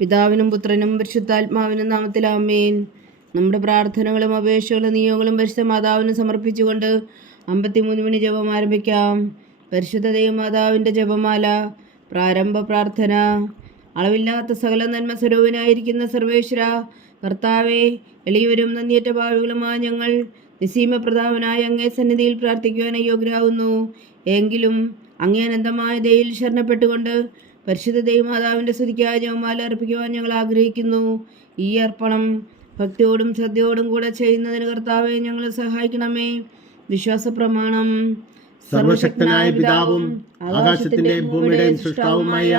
പിതാവിനും പുത്രനും പരിശുദ്ധാത്മാവിനും നാമത്തിൽ ആമേൻ. നമ്മുടെ പ്രാർത്ഥനകളും അപേക്ഷകളും നിയോഗങ്ങളും പരിശുദ്ധ മാതാവിന് സമർപ്പിച്ചുകൊണ്ട് 53 മണി ജപം ആരംഭിക്കാം. പരിശുദ്ധ ദൈവമാതാവിൻ്റെ ജപമാല. പ്രാരംഭ പ്രാർത്ഥന. അളവില്ലാത്ത സകല നന്മ സ്വരൂപനായിരിക്കുന്ന സർവേശ്വര കർത്താവെ, എളിയവരും നന്ദിയേറ്റ ഭാവികളുമായ ഞങ്ങൾ നിസീമപ്രതാപനായ അങ്ങേ സന്നിധിയിൽ പ്രാർത്ഥിക്കുവാൻ യോഗ്യരാകുന്നു. എങ്കിലും അങ്ങേ അനന്തമായ ദയയിൽ ശരണപ്പെട്ടുകൊണ്ട് പരിശുദ്ധ ദൈവമാതാവിൻ്റെ സ്തുതിക്കായ ജപമാല അർപ്പിക്കുവാൻ ഞങ്ങൾ ആഗ്രഹിക്കുന്നു. ഈ അർപ്പണം ഭക്തിയോടും ശ്രദ്ധയോടും കൂടെ ചെയ്യുന്നതിന് കർത്താവെ ഞങ്ങളെ സഹായിക്കണമേ. വിശ്വാസ പ്രമാണം. സർവശക്തനായ പിതാവും ആകാശത്തിന്റെയും ഭൂമിയുടെയും സൃഷ്ടാവുമായ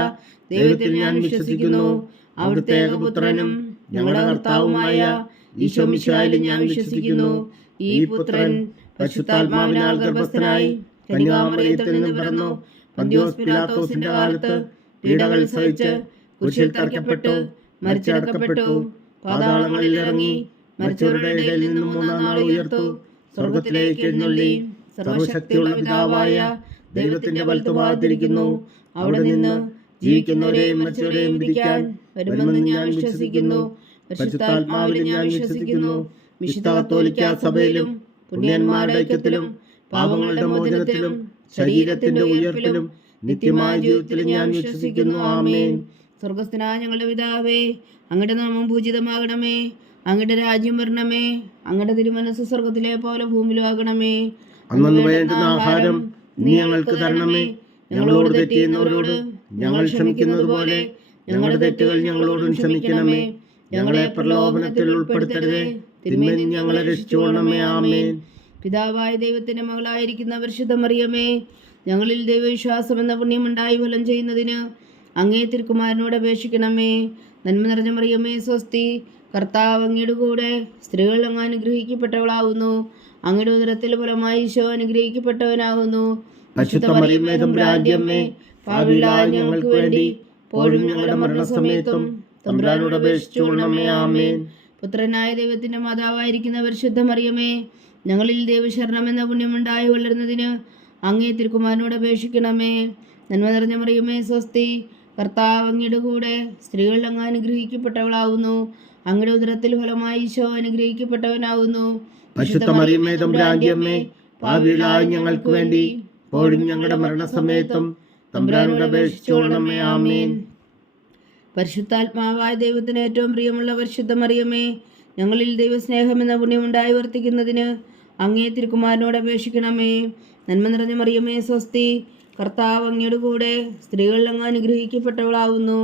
ദൈവത്തിൽ ഞാൻ വിശ്വസിക്കുന്നു. അവിടുത്തെ ഏകപുത്രനും ഞങ്ങളുടെ കർത്താവുമായ ഈശോ മിശിഹായിലും ഞാൻ വിശ്വസിക്കുന്നു. ഈ പുത്രൻ പരിശുദ്ധാത്മാവിനാൽ ഗർഭസ്ഥനായി കന്യകാമറിയത്തിൽ നിന്ന് പിറന്നു. പന്തിയോസ് പിലാത്തോസിന്റെ കാലത്ത് പീഡകൾ സഹിച്ച് കുരിശിൽ തറയ്ക്കപ്പെട്ടു, മരിച്ചടക്കപ്പെട്ടു, പാതാളങ്ങളിൽ ഇറങ്ങി, മരിച്ചവരുടെ ഇടയിൽ നിന്നും 3-ാം നാൾ ഉയർത്തു, സ്വർഗത്തിലേക്ക് എഴുന്നള്ളി, സർവശക്തിയുള്ള പിതാവായ ദൈവത്തിന്റെ വലത്തുഭാഗത്തിരിക്കുന്നു. അവിടെ നിന്ന് ജീവിക്കുന്നവരെയും മരിച്ചവരെയും വിധിക്കാൻ വരുമെന്ന് ഞാൻ വിശ്വസിക്കുന്നു. പരിശുദ്ധാത്മാവിൽ ഞാൻ വിശ്വസിക്കുന്നു. വിശുദ്ധ കത്തോലിക്കാ സഭയിലും പുണ്യന്മാരുടെ ഐക്യത്തിലും പാപങ്ങളുടെ മോചനത്തിലും ശരീരത്തിന്റെ ഉയർപ്പിലും നിത്യമായ ജീവിതത്തിൽ ഞാൻ വിശ്വസിക്കുന്നു. ആമേൻ. സ്വർഗസ്ഥനായ ഞങ്ങളുടെ പിതാവേ, അങ്ങയുടെ നാമം പൂജിതമാകണമേ. അങ്ങയുടെ രാജ്യം വരണമേ. അങ്ങയുടെ തിരുമനസ്സ് സ്വർഗത്തിലെ പോലെ ഭൂമിയിലും ആകണമേ. അന്നു വേണ്ടുന്ന ആഹാരം നീ ഞങ്ങൾക്ക് തരണമേ. ഞങ്ങളോട് തെറ്റ് ചെയ്യുന്നവരോട് ഞങ്ങൾ ക്ഷമിക്കുന്നത് പോലെ ഞങ്ങളുടെ തെറ്റുകൾ ഞങ്ങളോടും ക്ഷമിക്കണമേ. ഞങ്ങളെ പ്രലോഭനത്തിൽ ഉൾപ്പെടുത്തരുതേ, തിന്മയിൽ ഞങ്ങളെ രക്ഷിച്ചുകൊള്ളണമേ. ആമേൻ. പിതാവായ ദൈവത്തിന്റെ മകളായിരിക്കുന്ന പരിശുദ്ധ മറിയമേ, ഞങ്ങളിൽ ദൈവവിശ്വാസം എന്ന പുണ്യമുണ്ടായി ഫലം ചെയ്യുന്നതിന് അങ്ങേ തിരുക്കുമാരനോട് അപേക്ഷിക്കണമേ. നന്മ നിറഞ്ഞ മറിയമേ സ്വസ്തി, കർത്താവ് അങ്ങയുടെ കൂടെ സ്ത്രീകൾ അങ്ങ് അനുഗ്രഹിക്കപ്പെട്ടവളാകുന്നു. അങ്ങയുടെ ഉദരത്തിൽ ഫലമായി ഈശോ അനുഗ്രഹിക്കപ്പെട്ടവനാകുന്നു. പരിശുദ്ധ മറിയമേ തമ്പുരാന്റമ്മേ, പാപികളായ ഞങ്ങൾക്ക് വേണ്ടി ഇപ്പോഴും ഞങ്ങളുടെ മരണസമയത്തും തമ്പുരാനോട് അപേക്ഷിച്ചുകൊള്ളണമേ. ആമേൻ. പുത്രനായ ദൈവത്തിന്റെ മാതാവായിരിക്കുന്ന പരിശുദ്ധ മറിയമേ, ഞങ്ങളിൽ ദൈവശരണം എന്ന പുണ്യമുണ്ടായി വളരുന്നതിന് അങ്ങേ തിരുക്കുമാരനോട് അപേക്ഷിക്കണമേ. നന്മ നിറഞ്ഞ മറിയമേ സ്വസ്തി, കർത്താവ് അങ്ങയുടെ കൂടെ സ്ത്രീകൾ അങ്ങ് അനുഗ്രഹിക്കപ്പെട്ടവളാകുന്നു. അങ്ങയുടെ ഉദരത്തിൽ ഫലമായി ഈശോ അനുഗ്രഹിക്കപ്പെട്ടവനാകുന്നു. പരിശുദ്ധ മറിയമേ തമ്പുരാന്റമ്മേ, പാപികളായ ഞങ്ങൾക്ക് വേണ്ടി ഇപ്പോഴും ഞങ്ങളുടെ മരണസമയത്തും തമ്പുരാനോട് അപേക്ഷിച്ചുകൊള്ളണമേ. ആമേൻ. പരിശുദ്ധാത്മാവായ ദൈവത്തിന് ഏറ്റവും പ്രിയമുള്ള പരിശുദ്ധ മറിയമേ, ഞങ്ങളിൽ ദൈവസ്നേഹം എന്ന പുണ്യമുണ്ടായി വർത്തിക്കുന്നതിന് അങ്ങേ തിരുക്കുമാരനോട് അപേക്ഷിക്കണമേ. നന്മ നിറഞ്ഞ മറിയമേ സ്വസ്തി, കർത്താവ് അങ്ങയുടെ കൂടെ സ്ത്രീകൾ അങ്ങ് അനുഗ്രഹിക്കപ്പെട്ടവളാകുന്നു.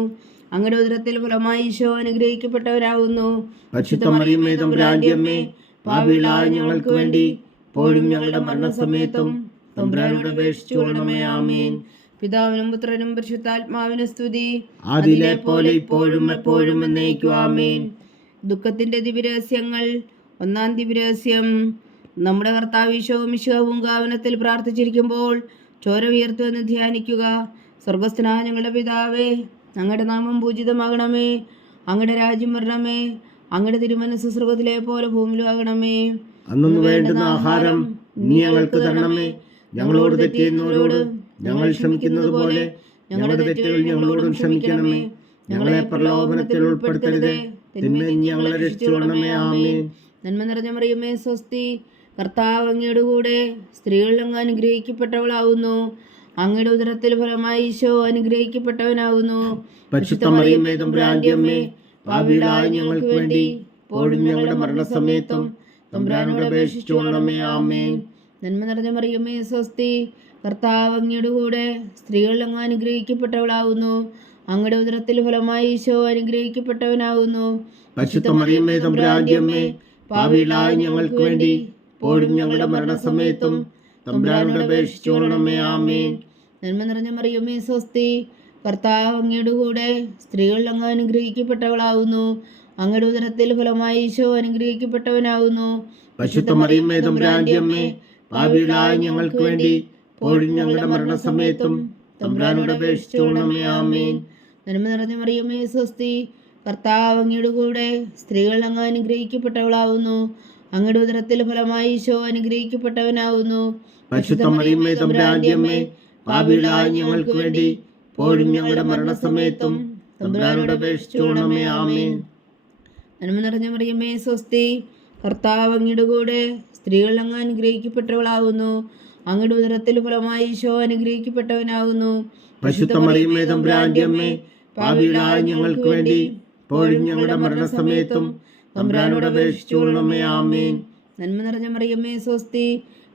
അങ്ങയുടെ ഉദരത്തിൽ ഫലമായി ഈശോ അനുഗ്രഹിക്കപ്പെട്ടവരാകുന്നു. പരിശുദ്ധ മറിയമേ തമ്പുരാന്റമ്മേ, പാപികളായ ഞങ്ങൾക്ക് വേണ്ടി ഇപ്പോഴും ഞങ്ങളുടെ മരണസമയത്തും തമ്പുരാനോട് അപേക്ഷിച്ചുകൊള്ളണമേ. ആമേൻ. പിതാവിനും പുത്രനും പരിശുദ്ധാത്മാവിനും സ്തുതി, അതിലെ പോലെ ഇപ്പോഴും എപ്പോഴും എന്നേക്കും. ആമേൻ. ദുഃഖത്തിന്റെ ദിവ്യരഹസ്യങ്ങൾ. 1-ാം ദിവ്യരഹസ്യം. നമ്മുടെ കർത്താവ് ഈശോ മിശിഹാ പൂങ്കാവനത്തിൽ പ്രാർത്ഥിച്ചിരിക്കുമ്പോൾ ചോര ഉയർത്തുവെന്ന് ധ്യാനിക്കുക. സ്വർഗസ്ഥനായ ഞങ്ങളുടെ പിതാവേ, അങ്ങയുടെ നാമം പൂജിതമാകണമേ. അങ്ങയുടെ രാജ്യം വരണമേ. അങ്ങയുടെ തിരുമനസ്സ് സ്വർഗത്തിലെ പോലെ ഭൂമിയിലും ആകണമേ. അന്നു വേണ്ടുന്ന ആഹാരം നീ ഞങ്ങൾക്ക് തരണമേ. ഞങ്ങളോട് തെറ്റ് ചെയ്യുന്നവരോട് ഞങ്ങൾ ക്ഷമിക്കുന്നത് പോലെ ഞങ്ങളുടെ തെറ്റുകൾ ഞങ്ങളോടും ക്ഷമിക്കണമേ. ഞങ്ങളെ പ്രലോഭനത്തിൽ ഉൾപ്പെടുത്തരുതേ, തിന്മയിൽ ഞങ്ങളെ രക്ഷിച്ചുകൊള്ളണമേ. ആമേൻ. നന്മ നിറഞ്ഞ മറിയമേ സ്വസ്തി, കർത്താവ് അങ്ങയുടെ കൂടെ സ്ത്രീകൾ അങ്ങ് അനുഗ്രഹിക്കപ്പെട്ടവളാകുന്നു. അങ്ങയുടെ ഉദരത്തിൽ ഫലമായി ഈശോ അനുഗ്രഹിക്കപ്പെട്ടവനാകുന്നു. പരിശുദ്ധ മറിയമേ തമ്പുരാന്റമ്മേ, പാപികളായ ഞങ്ങൾക്ക് വേണ്ടി ഇപ്പോഴും ഞങ്ങളുടെ മരണസമയത്തും തമ്പുരാനോട് അപേക്ഷിച്ചുകൊള്ളണമേ. ആമേൻ. നന്മ നിറഞ്ഞ മറിയമേ സ്വസ്തി, കർത്താവ് അങ്ങയുടെ കൂടെ സ്ത്രീകൾ അങ്ങ് അനുഗ്രഹിക്കപ്പെട്ടവളാകുന്നു. അങ്ങയുടെ ഉദരത്തിൽ ഫലമായി ഈശോ അനുഗ്രഹിക്കപ്പെട്ടവനാകുന്നു. പരിശുദ്ധ മറിയമേ തമ്പുരാന്റമ്മേ, പാപികളായ ഞങ്ങൾക്ക് വേണ്ടി ഇപ്പോഴും ഞങ്ങളുടെ മരണസമയത്തും തമ്പുരാനോട് അപേക്ഷിച്ചുകൊള്ളണമേ. ആമേൻ. നന്മ നിറഞ്ഞ മറിയമേ സ്വസ്തി, കർത്താവ് അങ്ങയുടെ കൂടെ സ്ത്രീകൾ അങ്ങ് അനുഗ്രഹിക്കപ്പെട്ടവളാകുന്നു. അങ്ങയുടെ ഉദരത്തിൽ ഫലമായി ഈശോ അനുഗ്രഹിക്കപ്പെട്ടവനാകുന്നു. പരിശുദ്ധ മറിയമേ തമ്പുരാന്റമ്മേ, പാപികളായ ഞങ്ങൾക്ക് വേണ്ടി ഇപ്പോഴും ഞങ്ങളുടെ മരണസമയത്തും തമ്പുരാനോട് അപേക്ഷിച്ചുകൊള്ളണമേ. ആമേൻ. നന്മ നിറഞ്ഞ മറിയമേ സ്വസ്തി, കർത്താവ് അങ്ങയുടെ കൂടെ സ്ത്രീകൾ അങ്ങ് അനുഗ്രഹിക്കപ്പെട്ടവളാകുന്നു. അങ്ങയുടെ ഉദരത്തിൽ ഫലമായി ഈശോ അനുഗ്രഹിക്കപ്പെട്ടവനാകുന്നു. പരിശുദ്ധ മറിയമേ തമ്പുരാന്റമ്മേ, പാപികളായ ഞങ്ങൾക്ക് വേണ്ടി ഇപ്പോഴും ഞങ്ങളുടെ മരണസമയത്തും തമ്പുരാനോട് അപേക്ഷിച്ചുകൊള്ളണമേ. ആമേൻ. നന്മ നിറഞ്ഞ മറിയമേ സ്വസ്തി, കർത്താവ് അങ്ങയുടെ കൂടെ സ്ത്രീകൾ അങ്ങ് അനുഗ്രഹിക്കപ്പെട്ടവളാകുന്നു. അങ്ങയുടെ ഉദരത്തിൽ ഫലമായി ഈശോ അനുഗ്രഹിക്കപ്പെട്ടവനാകുന്നു. പരിശുദ്ധ മറിയമേ തമ്പുരാന്റെ അമ്മേ, പാപികളായ ഞങ്ങൾക്ക് വേണ്ടി ഇപ്പോഴും ഞങ്ങളുടെ മരണസമയത്തും തമ്പുരാനോട് അപേക്ഷിച്ചുകൊള്ളണമേ. ആമേൻ. നന്മ നിറഞ്ഞ മറിയമേ സ്വസ്തി,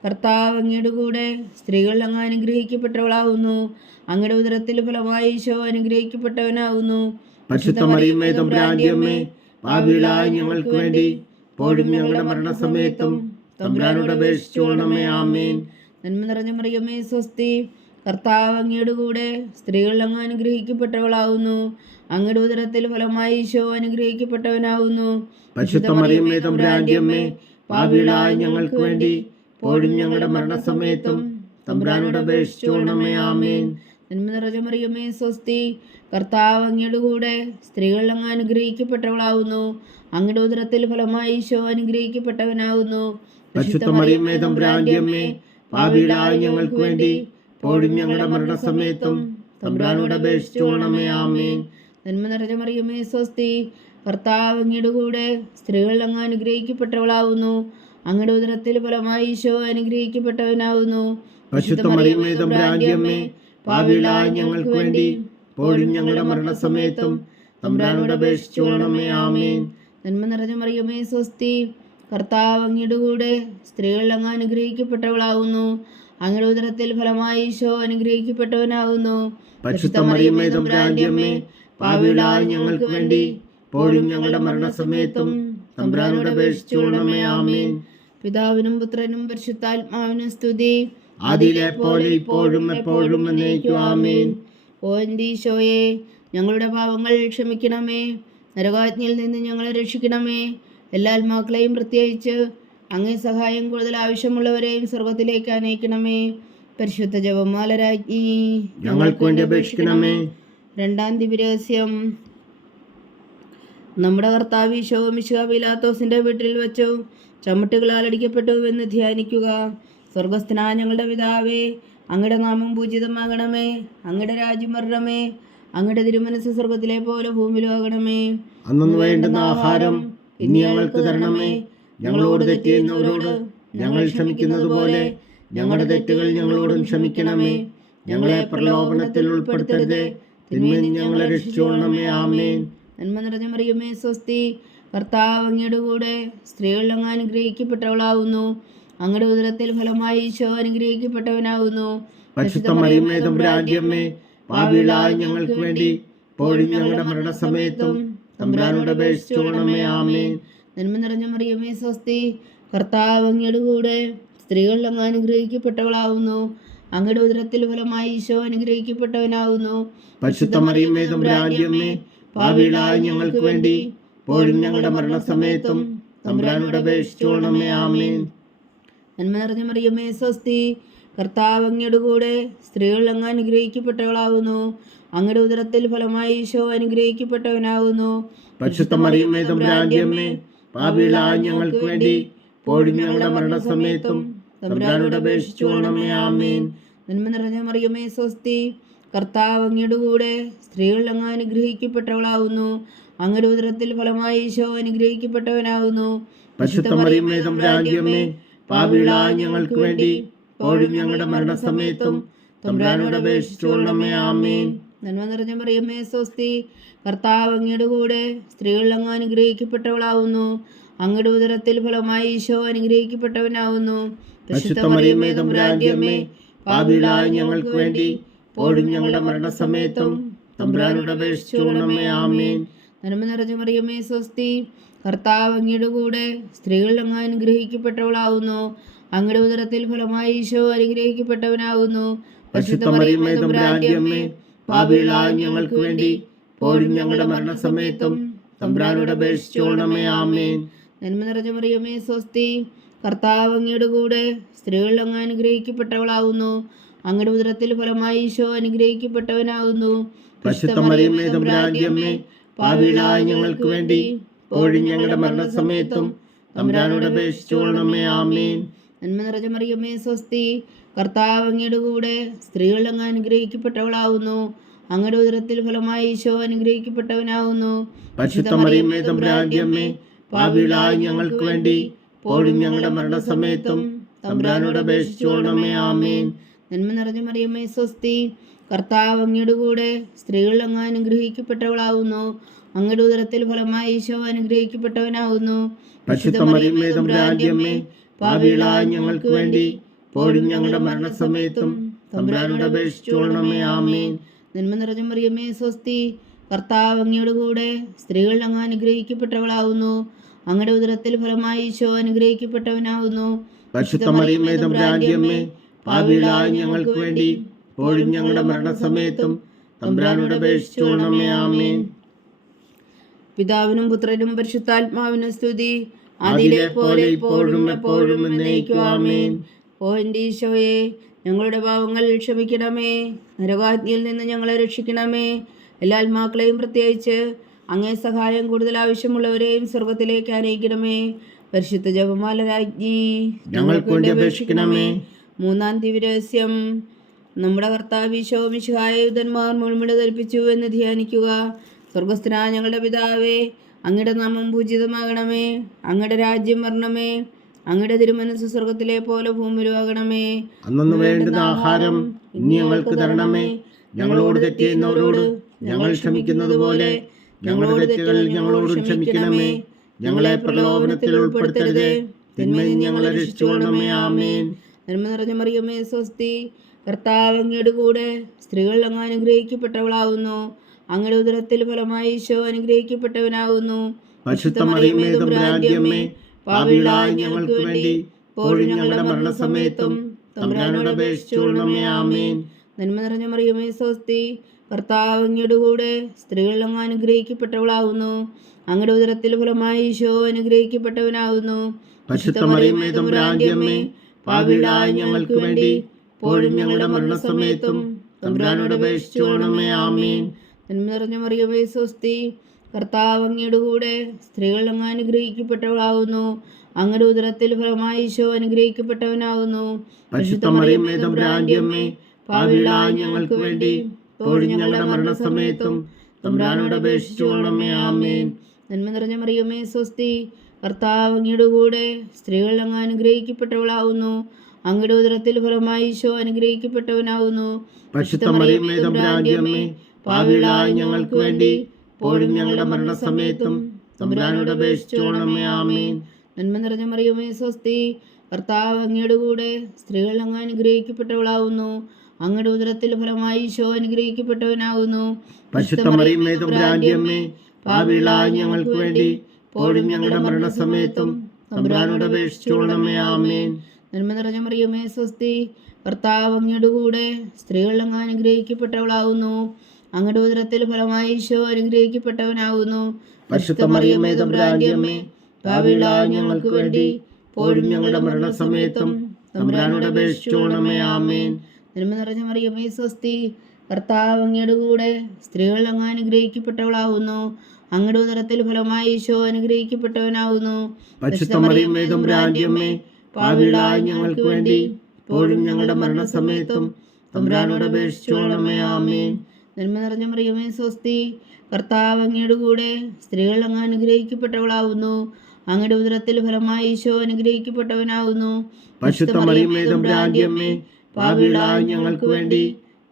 കർത്താവ് അങ്ങയുടെ കൂടെ സ്ത്രീകൾ അങ്ങ് അനുഗ്രഹിക്കപ്പെട്ടവളാകുന്നു. അങ്ങയുടെ ഉദരത്തിൽ ഫലമായി ഈശോ അനുഗ്രഹിക്കപ്പെട്ടവനാകുന്നു. പരിശുദ്ധ മറിയമേ തമ്പുരാന്റെ അമ്മേ, പാപികളായ ഞങ്ങൾക്ക് വേണ്ടി ഇപ്പോഴും ഞങ്ങളുടെ മരണസമയത്തും തമ്പുരാനോട് അപേക്ഷിച്ചുകൊള്ളണമേ. ആമേൻ. നന്മ നിറഞ്ഞ മറിയമേ സ്വസ്തി, കർത്താവ് അങ്ങയുടെ കൂടെ സ്ത്രീകൾ അങ്ങ് അനുഗ്രഹിക്കപ്പെട്ടവളാകുന്നു. അങ്ങയുടെ ഉദരത്തിൽ ഫലമായി ഈശോ അനുഗ്രഹിക്കപ്പെട്ടവനാകുന്നു. പരിശുദ്ധ മറിയമേ തമ്പുരാന്റെ അമ്മേ, പാപികളായ ഞങ്ങൾക്ക് വേണ്ടി ഇപ്പോഴും ഞങ്ങളുടെ മരണസമയത്തും തമ്പുരാനോട് അപേക്ഷിച്ചുകൊള്ളണമേ. ആമേൻ. നന്മ നിറഞ്ഞ മറിയമേ സ്വസ്തി, കർത്താവ് അങ്ങയുടെ കൂടെ സ്ത്രീകൾ അങ്ങ് അനുഗ്രഹിക്കപ്പെട്ടവളാകുന്നു. അങ്ങയുടെ ഉദരത്തിൽ ഫലമായി ഈശോ അനുഗ്രഹിക്കപ്പെട്ടവനാകുന്നു. പരിശുദ്ധ മറിയമേ തമ്പുരാന്റെ അമ്മേ, പാപികളായ ഞങ്ങൾക്ക് വേണ്ടി ഇപ്പോഴും ഞങ്ങളുടെ മരണസമയത്തും തമ്പുരാനോട് അപേക്ഷിച്ചുകൊള്ളണമേ. ആമേൻ. നന്മ നിറഞ്ഞ മറിയമേ സ്വസ്തി, കർത്താവ് അങ്ങയുടെ കൂടെ സ്ത്രീകൾ അങ്ങ് അനുഗ്രഹിക്കപ്പെട്ടവളാകുന്നു. അങ്ങയുടെ ഉദരത്തിൽ ഫലമായി ഈശോ അനുഗ്രഹിക്കപ്പെട്ടവനാകുന്നു. പരിശുദ്ധ മറിയമേ തമ്പുരാന്റെ അമ്മേ, പാപികളായ ഞങ്ങൾക്ക് വേണ്ടി ഇപ്പോഴും ഞങ്ങളുടെ മരണസമയത്തും തമ്പുരാനോട് അപേക്ഷിച്ചുകൊള്ളണമേ. ആമേൻ. നന്മ നിറഞ്ഞ മറിയമേ സ്വസ്തി, കർത്താവ് അങ്ങയുടെ കൂടെ സ്ത്രീകൾ അങ്ങ് അനുഗ്രഹിക്കപ്പെട്ടവളാകുന്നു. അങ്ങയുടെ ഉദരത്തിൽ ഫലമായി ഈശോ അനുഗ്രഹിക്കപ്പെട്ടവനാകുന്നു. പരിശുദ്ധ മറിയമേ തമ്പുരാന്റെ അമ്മേ, പാപികളായ ഞങ്ങൾക്ക് വേണ്ടി ഇപ്പോഴും ഞങ്ങളുടെ മരണസമയത്തും തമ്പുരാനോട് അപേക്ഷിച്ചുകൊള്ളണമേ. ആമേൻ. പിതാവിനും പുത്രനും പരിശുദ്ധാത്മാവിനും സ്തുതി, ആദിയിലെ പോലെ ഇപ്പോഴും എപ്പോഴും എന്നേക്കും. ആമേൻ. ഓ എൻ്റെ ഈശോയെ, ഞങ്ങളുടെ പാപങ്ങൾ ക്ഷമിക്കണമേ. നരകാജ്ഞയിൽ നിന്ന് ഞങ്ങളെ രക്ഷിക്കണമേ. എല്ലാ ആത്മാക്കളെയും പ്രത്യേകിച്ച് അങ്ങേ സഹായം കൂടുതൽ ആവശ്യമുള്ളവരെയും സ്വർഗത്തിലേക്ക് അനയിക്കണമേ. പരിശുദ്ധ ജപമാല രാജ്ഞി, ഞങ്ങൾക്ക് വേണ്ടി അപേക്ഷിക്കണമേ. രണ്ടാം ദിവ്യരഹസ്യം. നമ്മുടെ കർത്താവ് ഈശോ മിശിഹാ പീലാത്തോസിന്റെ വീട്ടിൽ വെച്ചു ചമ്മട്ടുകളാൽ അടിക്കപ്പെട്ടു എന്ന് ധ്യാനിക്കുക. സ്വർഗസ്ഥനായ ഞങ്ങളുടെ പിതാവേ, അങ്ങയുടെ നാമം പൂജിതമാകണമേ. അങ്ങയുടെ രാജ്യം വരണമേ. അങ്ങയുടെ തിരുമനസ് സ്വർഗത്തിലെ പോലെ ഭൂമിയിലും ആകണമേ. അന്നു വേണ്ടുന്ന ആഹാരം ഇനി ഞങ്ങൾക്ക് തരണമേ. ഞങ്ങളോട് തെറ്റ് ചെയ്യുന്നവരോട് ഞങ്ങൾ ക്ഷമിക്കുന്നത് പോലെ ഞങ്ങളുടെ തെറ്റുകൾ ഞങ്ങളോടും ക്ഷമിക്കണമേ. ഞങ്ങളെ പ്രലോഭനത്തിൽ ഉൾപ്പെടുത്തരുതേ, തിന്മയിൽ നിന്ന് ഞങ്ങളെ രക്ഷിച്ചുകൊള്ളണമേ. ആമേൻ. നന്മ നിറഞ്ഞ മറിയമേ സ്വസ്തി, കർത്താവ് അങ്ങയുടെ കൂടെ സ്ത്രീകൾ അങ്ങ് അനുഗ്രഹിക്കപ്പെട്ടവളാകുന്നു. അങ്ങയുടെ ഉദരത്തിൽ ഫലമായി ഈശോ അനുഗ്രഹിക്കപ്പെട്ടവനാകുന്നു. പരിശുദ്ധ മറിയമേ തമ്പുരാന്റെ അമ്മേ, പാപികളായ ഞങ്ങൾക്ക് വേണ്ടി ഇപ്പോഴും ഞങ്ങളുടെ മരണസമയത്തും തമ്പുരാനോട് അപേക്ഷിച്ചുകൊള്ളണമേ. ആമേൻ. നന്മ നിറഞ്ഞ മറിയമേ സ്വസ്തി, കർത്താവ് അങ്ങയുടെ കൂടെ സ്ത്രീകൾ അങ്ങ് അനുഗ്രഹിക്കപ്പെട്ടവളാകുന്നു. അങ്ങയുടെ ഉദരത്തിൽ ഫലമായി ഈശോ അനുഗ്രഹിക്കപ്പെട്ടവനാകുന്നു. പരിശുദ്ധ മറിയമേ തമ്പുരാന്റെ അമ്മേ, പാപികളായ ഞങ്ങൾക്ക് വേണ്ടി ഇപ്പോഴും ഞങ്ങളുടെ മരണസമയത്തും തമ്പുരാനോട് അപേക്ഷിച്ചുകൊള്ളണമേ. ആമേൻ. നന്മ നിറഞ്ഞ മറിയമേ സ്വസ്തി, കർത്താവ് അങ്ങയുടെ കൂടെ സ്ത്രീകൾ അങ്ങ് അനുഗ്രഹിക്കപ്പെട്ടവളാകുന്നു. അങ്ങയുടെ ഉദരത്തിൽ ഫലമായി ഈശോ അനുഗ്രഹിക്കപ്പെട്ടവനാകുന്നു. പരിശുദ്ധ മറിയമേ തമ്പുരാന്റെ അമ്മേ, പാപികളായ ഞങ്ങൾക്ക് വേണ്ടി ഇപ്പോഴും ഞങ്ങളുടെ മരണസമയത്തും തമ്പുരാനോട് അപേക്ഷിച്ചുകൊള്ളണമേ. ആമേൻ. നന്മ നിറഞ്ഞ മറിയമേ സ്വസ്തി, കർത്താവ് അങ്ങയുടെ കൂടെ സ്ത്രീകൾ അങ്ങ് അനുഗ്രഹിക്കപ്പെട്ടവളാകുന്നു. അങ്ങയുടെ ഉദരത്തിൽ ഫലമായി ഈശോ അനുഗ്രഹിക്കപ്പെട്ടവനാകുന്നു. പരിശുദ്ധ മറിയമേ തമ്പുരാന്റെ അമ്മേ, പാപികളായ ഞങ്ങൾക്ക് വേണ്ടി ഇപ്പോഴും ഞങ്ങളുടെ മരണസമയത്തും തമ്പുരാനോട് അപേക്ഷിച്ചുകൊള്ളണമേ. ആമേൻ. നന്മ നിറഞ്ഞ മറിയമേ സ്വസ്തി, കർത്താവ് അങ്ങയുടെ കൂടെ സ്ത്രീകൾ അങ്ങ് അനുഗ്രഹിക്കപ്പെട്ടവളാകുന്നു. അങ്ങയുടെ ഉദരത്തിൽ ഫലമായി ഈശോ അനുഗ്രഹിക്കപ്പെട്ടവനാകുന്നു. പരിശുദ്ധ മറിയമേ തമ്പുരാന്റെ അമ്മേ, പാപികളായ ഞങ്ങൾക്ക് വേണ്ടി ഇപ്പോഴും ഞങ്ങളുടെ മരണസമയത്തും തമ്പുരാനോട് അപേക്ഷിച്ചുകൊള്ളണമേ. ആമേൻ. നന്മ നിറഞ്ഞ മറിയമേ സ്വസ്തി, കർത്താവ് അങ്ങയുടെ കൂടെ സ്ത്രീകൾ അങ്ങ് അനുഗ്രഹിക്കപ്പെട്ടവളാകുന്നു. അങ്ങയുടെ ഉദരത്തിൽ ഫലമായി ഈശോ അനുഗ്രഹിക്കപ്പെട്ടവനാകുന്നു. പരിശുദ്ധ മറിയമേ തമ്പുരാന്റെ അമ്മേ, പാപികളായ ഞങ്ങൾക്ക് വേണ്ടി ഇപ്പോഴും ഞങ്ങളുടെ മരണസമയത്തും തമ്പുരാനോട് അപേക്ഷിച്ചുകൊള്ളണമേ. ആമേൻ. നന്മ നിറഞ്ഞ മറിയമേ സ്വസ്തി, കർത്താവ് അങ്ങയുടെ കൂടെ സ്ത്രീകൾ അങ്ങ് അനുഗ്രഹിക്കപ്പെട്ടവളാകുന്നു. അങ്ങയുടെ ഉദരത്തിൽ ഫലമായി ഈശോ അനുഗ്രഹിക്കപ്പെട്ടവനാകുന്നു. പരിശുദ്ധ മറിയമേ തമ്പുരാന്റെ അമ്മേ, പാപികളായ ഞങ്ങൾക്ക് വേണ്ടി ഇപ്പോഴും ഞങ്ങളുടെ മരണസമയത്തും തമ്പുരാനോട് അപേക്ഷിച്ചുകൊള്ളണമേ. ആമേൻ. നന്മ നിറഞ്ഞ മറിയമേ സ്വസ്തി, കർത്താവ് അങ്ങയുടെ കൂടെ സ്ത്രീകൾ അങ്ങ് അനുഗ്രഹിക്കപ്പെട്ടവളാകുന്നു. അങ്ങയുടെ ഉദരത്തിൽ ഫലമായി ഈശോ അനുഗ്രഹിക്കപ്പെട്ടവനാകുന്നു. പരിശുദ്ധ മറിയമേ തമ്പുരാന്റെ അമ്മേ, പാപികളായ ഞങ്ങൾക്ക് വേണ്ടി ഇപ്പോഴും ഞങ്ങളുടെ മരണസമയത്തും തമ്പുരാനോട് അപേക്ഷിച്ചുകൊള്ളണമേ. ആമേൻ. നന്മ നിറഞ്ഞ മറിയമേ സ്വസ്തി, കർത്താവ് അങ്ങയുടെ കൂടെ സ്ത്രീകൾ അങ്ങ് അനുഗ്രഹിക്കപ്പെട്ടവളാകുന്നു. അങ്ങയുടെ ഉദരത്തിൽ ഫലമായി ഈശോ അനുഗ്രഹിക്കപ്പെട്ടവനാകുന്നു. പരിശുദ്ധ മറിയമേ തമ്പുരാന്റെ അമ്മേ, പാപികളായ ഞങ്ങൾക്ക് വേണ്ടി ഇപ്പോഴും ഞങ്ങളുടെ മരണസമയത്തും തമ്പുരാനോട് അപേക്ഷിച്ചുകൊള്ളണമേ. ആമേൻ. നന്മ നിറഞ്ഞ മറിയമേ സ്വസ്തി, കർത്താവ് അങ്ങയുടെ കൂടെ സ്ത്രീകൾ അങ്ങ് അനുഗ്രഹിക്കപ്പെട്ടവളാകുന്നു. അങ്ങയുടെ ഉദരത്തിൽ ഫലമായി ഈശോ അനുഗ്രഹിക്കപ്പെട്ടവനാകുന്നു. പരിശുദ്ധ മറിയമേ തമ്പുരാന്റെ അമ്മേ, പാപികളായ ഞങ്ങൾക്ക് വേണ്ടി ഇപ്പോഴും ഞങ്ങളുടെ മരണസമയത്തും തമ്പുരാനോട് അപേക്ഷിച്ചുകൊള്ളണമേ. ആമേൻ. പിതാവിനും പുത്രനും പരിശുദ്ധാത്മാവിനും സ്തുതി, അതിലെ പോലെ ഇപ്പോഴും എപ്പോഴും എന്നേക്കും. ആമേൻ. ഓ എൻ്റെ ഈശോയെ, ഞങ്ങളുടെ പാവങ്ങൾ ക്ഷമിക്കണമേ, നരകാഗ്നിയിൽ നിന്ന് ഞങ്ങളെ രക്ഷിക്കണമേ. എല്ലാ ആത്മാക്കളെയും പ്രത്യേകിച്ച് അങ്ങേ സഹായം കൂടുതൽ ആവശ്യമുള്ളവരെയും സ്വർഗത്തിലേക്ക് ആനയിക്കണമേ. പരിശുദ്ധ ജപമാല രാജ്ഞി, ഞങ്ങൾക്ക് വേണ്ടി അപേക്ഷിക്കണമേ. മൂന്നാം ദിവ്യരഹസ്യം. നമ്മുടെ കർത്താവ് ഈശോ മിശിഹായെ യൂതന്മാർ മുൾമുടി ധരിപ്പിച്ചു എന്ന് ധ്യാനിക്കുക. സ്വർഗസ്ഥനായ ഞങ്ങളുടെ പിതാവേ, അങ്ങയുടെ നാമം പൂജിതമാകണമേ, അങ്ങയുടെ രാജ്യം വരണമേ, അങ്ങയുടെ തിരുമനസ്സ് സ്വർഗത്തിലെ പോലെ ഭൂമിയിലുമാകണമേ. അന്നു വേണ്ടുന്ന ആഹാരം ഇനി ഞങ്ങൾക്ക് തരണമേ. ഞങ്ങളോട് തെറ്റ് ചെയ്യുന്നവരോട് ഞങ്ങൾ ക്ഷമിക്കുന്നത് പോലെ ഞങ്ങളുടെ തെറ്റുകൾ ഞങ്ങളോടും ക്ഷമിക്കണമേ. ഞങ്ങളെ പ്രലോഭനത്തിൽ ഉൾപ്പെടുത്തരുതേ, തിന്മയിൽ ഞങ്ങളെ രക്ഷിച്ചുകൊള്ളണമേ. ആമേൻ. നന്മ നിറഞ്ഞ മറിയമേ സ്വസ്തി, കർത്താവ് അങ്ങയുടെ കൂടെ സ്ത്രീകൾ അങ്ങ് അനുഗ്രഹിക്കപ്പെട്ടവളാകുന്നു. അങ്ങയുടെ ഉദരത്തിൽ ഫലമായി ഈശോ അനുഗ്രഹിക്കപ്പെട്ടവനാകുന്നു. പരിശുദ്ധ മറിയമേ തമ്പുരാന്റെ അമ്മേ, പാപികളായ ഞങ്ങൾക്ക് വേണ്ടി ഇപ്പോഴും ഞങ്ങളുടെ മരണസമയത്തും തമ്പുരാനോട് അപേക്ഷിച്ചുകൊള്ളണമേ. ആമേൻ. നന്മ നിറഞ്ഞ മറിയമേ സ്വസ്തി, കർത്താവ് അങ്ങയുടെ കൂടെ സ്ത്രീകൾ അങ്ങ് അനുഗ്രഹിക്കപ്പെട്ടവളാകുന്നു. അങ്ങയുടെ ഉദരത്തിൽ ഫലമായി ഈശോ അനുഗ്രഹിക്കപ്പെട്ടവനാകുന്നു. പരിശുദ്ധ മറിയമേ തമ്പുരാന്റെ അമ്മേ, പാപികളായ ഞങ്ങൾക്ക് വേണ്ടി ഇപ്പോഴും ഞങ്ങളുടെ മരണസമയത്തും തമ്പുരാനോട് അപേക്ഷിച്ചുകൊള്ളണമേ. ആമേൻ. നന്മ നിറഞ്ഞ മറിയമേ സ്വസ്തി, കർത്താവ് അങ്ങയുടെ കൂടെ സ്ത്രീകൾ അങ്ങ് അനുഗ്രഹിക്കപ്പെട്ടവളാകുന്നു. അങ്ങയുടെ ഉദരത്തിൽ ഫലമായി ഈശോ അനുഗ്രഹിക്കപ്പെട്ടവനാകുന്നു. പരിശുദ്ധ മറിയമേ തമ്പുരാന്റെ അമ്മേ, പാപികളായ ഞങ്ങൾക്ക് വേണ്ടി ഇപ്പോഴും ഞങ്ങളുടെ മരണസമയത്തും തമ്പുരാനോട് അപേക്ഷിച്ചുകൊള്ളണമേ. ആമേൻ. നന്മ നിറഞ്ഞ മറിയമേ സ്വസ്തി, കർത്താവ് അങ്ങയുടെ കൂടെ സ്ത്രീകൾ അങ്ങ് അനുഗ്രഹിക്കപ്പെട്ടവളാകുന്നു. അങ്ങയുടെ ഉദരത്തിൽ ഫലമായി ഈശോ അനുഗ്രഹിക്കപ്പെട്ടവനാകുന്നു. പരിശുദ്ധ മറിയമേ തമ്പുരാന്റെ അമ്മേ, പാപികളായ ഞങ്ങൾക്ക് വേണ്ടി ഇപ്പോഴും ഞങ്ങളുടെ മരണസമയത്തും തമ്പുരാനോട് അപേക്ഷിച്ചുകൊള്ളണമേ. ആമേൻ. നന്മ നിറഞ്ഞ മറിയമേ സ്വസ്തി, കർത്താവ് അങ്ങയുടെ കൂടെ സ്ത്രീകൾ അങ്ങ് അനുഗ്രഹിക്കപ്പെട്ടവളാകുന്നു. അങ്ങയുടെ ഉദരത്തിൽ ഫലമായി ഈശോ അനുഗ്രഹിക്കപ്പെട്ടവനാകുന്നു. പരിശുദ്ധ മറിയമേ തമ്പുരാന്റെ അമ്മേ, പാപികളായ ഞങ്ങൾക്ക് വേണ്ടി ഇപ്പോഴും ഞങ്ങളുടെ മരണസമയത്തും തമ്പുരാനോട് അപേക്ഷിച്ചുകൊള്ളണമേ. ആമേൻ. നന്മ നിറഞ്ഞ മറിയമേ സ്വസ്തി, കർത്താവ് അങ്ങയുടെ കൂടെ സ്ത്രീകൾ അങ്ങ് അനുഗ്രഹിക്കപ്പെട്ടവളാകുന്നു. അങ്ങയുടെ ഉദരത്തിൽ ഫലമായി ഈശോ അനുഗ്രഹിക്കപ്പെട്ടവനാകുന്നു. പരിശുദ്ധ മറിയമേ തമ്പുരാന്റെ അമ്മേ, പാപികളായ ഞങ്ങൾക്ക് വേണ്ടി ഇപ്പോഴും ഞങ്ങളുടെ മരണസമയത്തും തമ്പുരാനോട് അപേക്ഷിച്ചുകൊള്ളണമേ. ആമേൻ. നന്മ നിറഞ്ഞ മറിയമേ സ്വസ്തി, കർത്താവ് അങ്ങയുടെ കൂടെ സ്ത്രീകൾ അങ്ങ് അനുഗ്രഹിക്കപ്പെട്ടവളാകുന്നു. അങ്ങയുടെ ഉദരത്തിൽ ഫലമായി ഈശോ അനുഗ്രഹിക്കപ്പെട്ടവനാകുന്നു. പരിശുദ്ധ മറിയമേ തമ്പുരാന്റെ അമ്മേ, പാപികളായ ഞങ്ങൾക്ക് വേണ്ടി ഇപ്പോഴും ഞങ്ങളുടെ മരണസമയത്തും തമ്പുരാനോട് അപേക്ഷിച്ചുകൊള്ളണമേ. ആമേൻ. നന്മ നിറഞ്ഞ മറിയമേ സ്വസ്തി, കർത്താവ് അങ്ങയുടെ കൂടെ സ്ത്രീകൾ അങ്ങ് അനുഗ്രഹിക്കപ്പെട്ടവളാകുന്നു. അങ്ങയുടെ ഉദരത്തിൽ ഫലമായി ഈശോ അനുഗ്രഹിക്കപ്പെട്ടവനാകുന്നു. പരിശുദ്ധ മറിയമേ തമ്പുരാന്റെ അമ്മേ, പാപികളായ ഞങ്ങൾക്ക് വേണ്ടി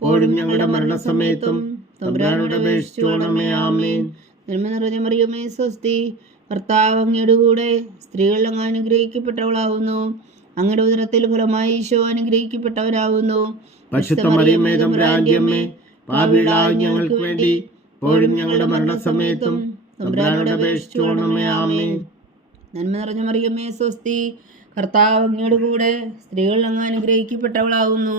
ഇപ്പോഴും ഞങ്ങളുടെ മരണസമയത്തും തമ്പുരാനോട് അപേക്ഷിച്ചുകൊള്ളണമേ. ആമേൻ. നന്മ നിറഞ്ഞ മറിയമേ സ്വസ്തി, കർത്താവ് അങ്ങയുടെ കൂടെ സ്ത്രീകൾ അങ്ങ് അനുഗ്രഹിക്കപ്പെട്ടവളാകുന്നു. അങ്ങയുടെ ഉദരത്തിൽ ഫലമായി ഈശോ അനുഗ്രഹിക്കപ്പെട്ടവരാകുന്നു. പരിശുദ്ധ മറിയമേ തമ്പുരാന്റെ അമ്മേ, പാപികളായ ഞങ്ങൾക്ക് വേണ്ടി ഇപ്പോഴും ഞങ്ങളുടെ മരണസമയത്തും തമ്പുരാനോട് അപേക്ഷിച്ചുകൊള്ളണമേ. ആമേൻ. നന്മ നിറഞ്ഞ മറിയമേ സ്വസ്തി, കർത്താവ് അങ്ങയുടെ കൂടെ സ്ത്രീകൾ അങ്ങ് അനുഗ്രഹിക്കപ്പെട്ടവളാകുന്നു.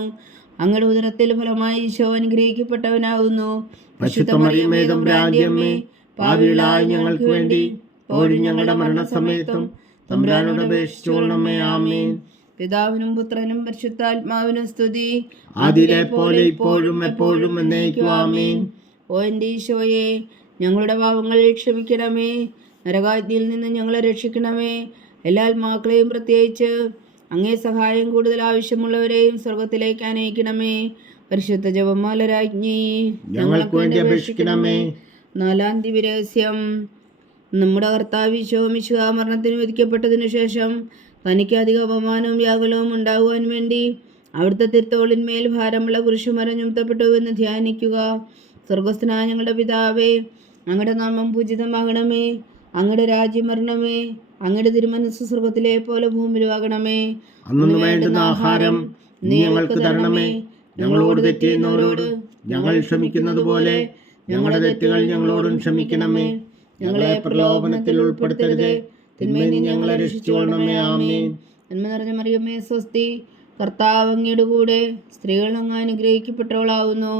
അങ്ങയുടെ ഉദരത്തിൽ ഫലമായി ഈശോ അനുഗ്രഹിക്കപ്പെട്ടവനാകുന്നു. പരിശുദ്ധ മറിയമേ തമ്പുരാന്റെ അമ്മേ, പാപികളായ ഞങ്ങൾക്ക് വേണ്ടി ഇപ്പോഴും ഞങ്ങളുടെ മരണസമയത്തും തമ്പുരാനോട് അപേക്ഷിച്ചുകൊള്ളണമേ. ആമേൻ. പിതാവിനും പുത്രനും പരിശുദ്ധാത്മാവിനും സ്തുതി, അതിലെ പോലെ ഇപ്പോഴും എപ്പോഴും എന്നേക്കും. ആമേൻ. ഓ എൻ്റെ ഈശോയെ, ഞങ്ങളുടെ പാപങ്ങൾ ക്ഷമിക്കണമേ, നരകാഗ്നിയിൽ നിന്ന് ഞങ്ങളെ രക്ഷിക്കണമേ. എല്ലാ ആത്മാക്കളെയും പ്രത്യേകിച്ച് അങ്ങേ സഹായം കൂടുതൽ ആവശ്യമുള്ളവരെയും സ്വർഗത്തിലേക്ക് അനയിക്കണമേ. പരിശുദ്ധ ജപമാല രാജ്ഞി ഞങ്ങൾക്ക് വേണ്ടി അപേക്ഷിക്കണമേ. നാലാം ദിവ്യരഹസ്യം. നമ്മുടെ കർത്താവ് ഈശോ മിശിഹാ മരണത്തിന് വിധിക്കപ്പെട്ടതിനു ശേഷം തനിക്ക് അധിക അപമാനവും വ്യാകുലവും ഉണ്ടാകുവാൻ വേണ്ടി അവിടുത്തെ തിരുത്തോളിന്മേൽ ഭാരമുള്ള കുരിശുമരം ചുമത്തപ്പെട്ടുവെന്ന് ധ്യാനിക്കുക. സ്വർഗസ്ഥനായ ഞങ്ങളുടെ പിതാവേ, അങ്ങയുടെ നാമം പൂജിതമാകണമേ. അങ്ങയുടെ രാജ്യം വരണമേ. അങ്ങയുടെ തിരുമനസ്സ് സ്വർഗത്തിലെ പോലെ ഭൂമിയിലുമാകണമേ. അന്നു വേണ്ടുന്ന ആഹാരം നീ ഞങ്ങൾക്ക് തരണമേ. ഞങ്ങളോട് തെറ്റ് ചെയ്യുന്നവരോട് ഞങ്ങൾ ക്ഷമിക്കുന്നത് പോലെ ഞങ്ങളുടെ തെറ്റുകൾ ഞങ്ങളോടും ക്ഷമിക്കണമേ. ഞങ്ങളെ പ്രലോഭനത്തിൽ ഉൾപ്പെടുത്തരുത്, തിന്മയിൽ നിന്ന് ഞങ്ങളെ രക്ഷിച്ചുകൊള്ളണമേ. ആമേൻ. നന്മ നിറഞ്ഞ മറിയമേ സ്വസ്തി, കർത്താവ് അങ്ങയുടെ കൂടെ സ്ത്രീകൾ അങ്ങ് അനുഗ്രഹിക്കപ്പെട്ടവളാവുന്നു.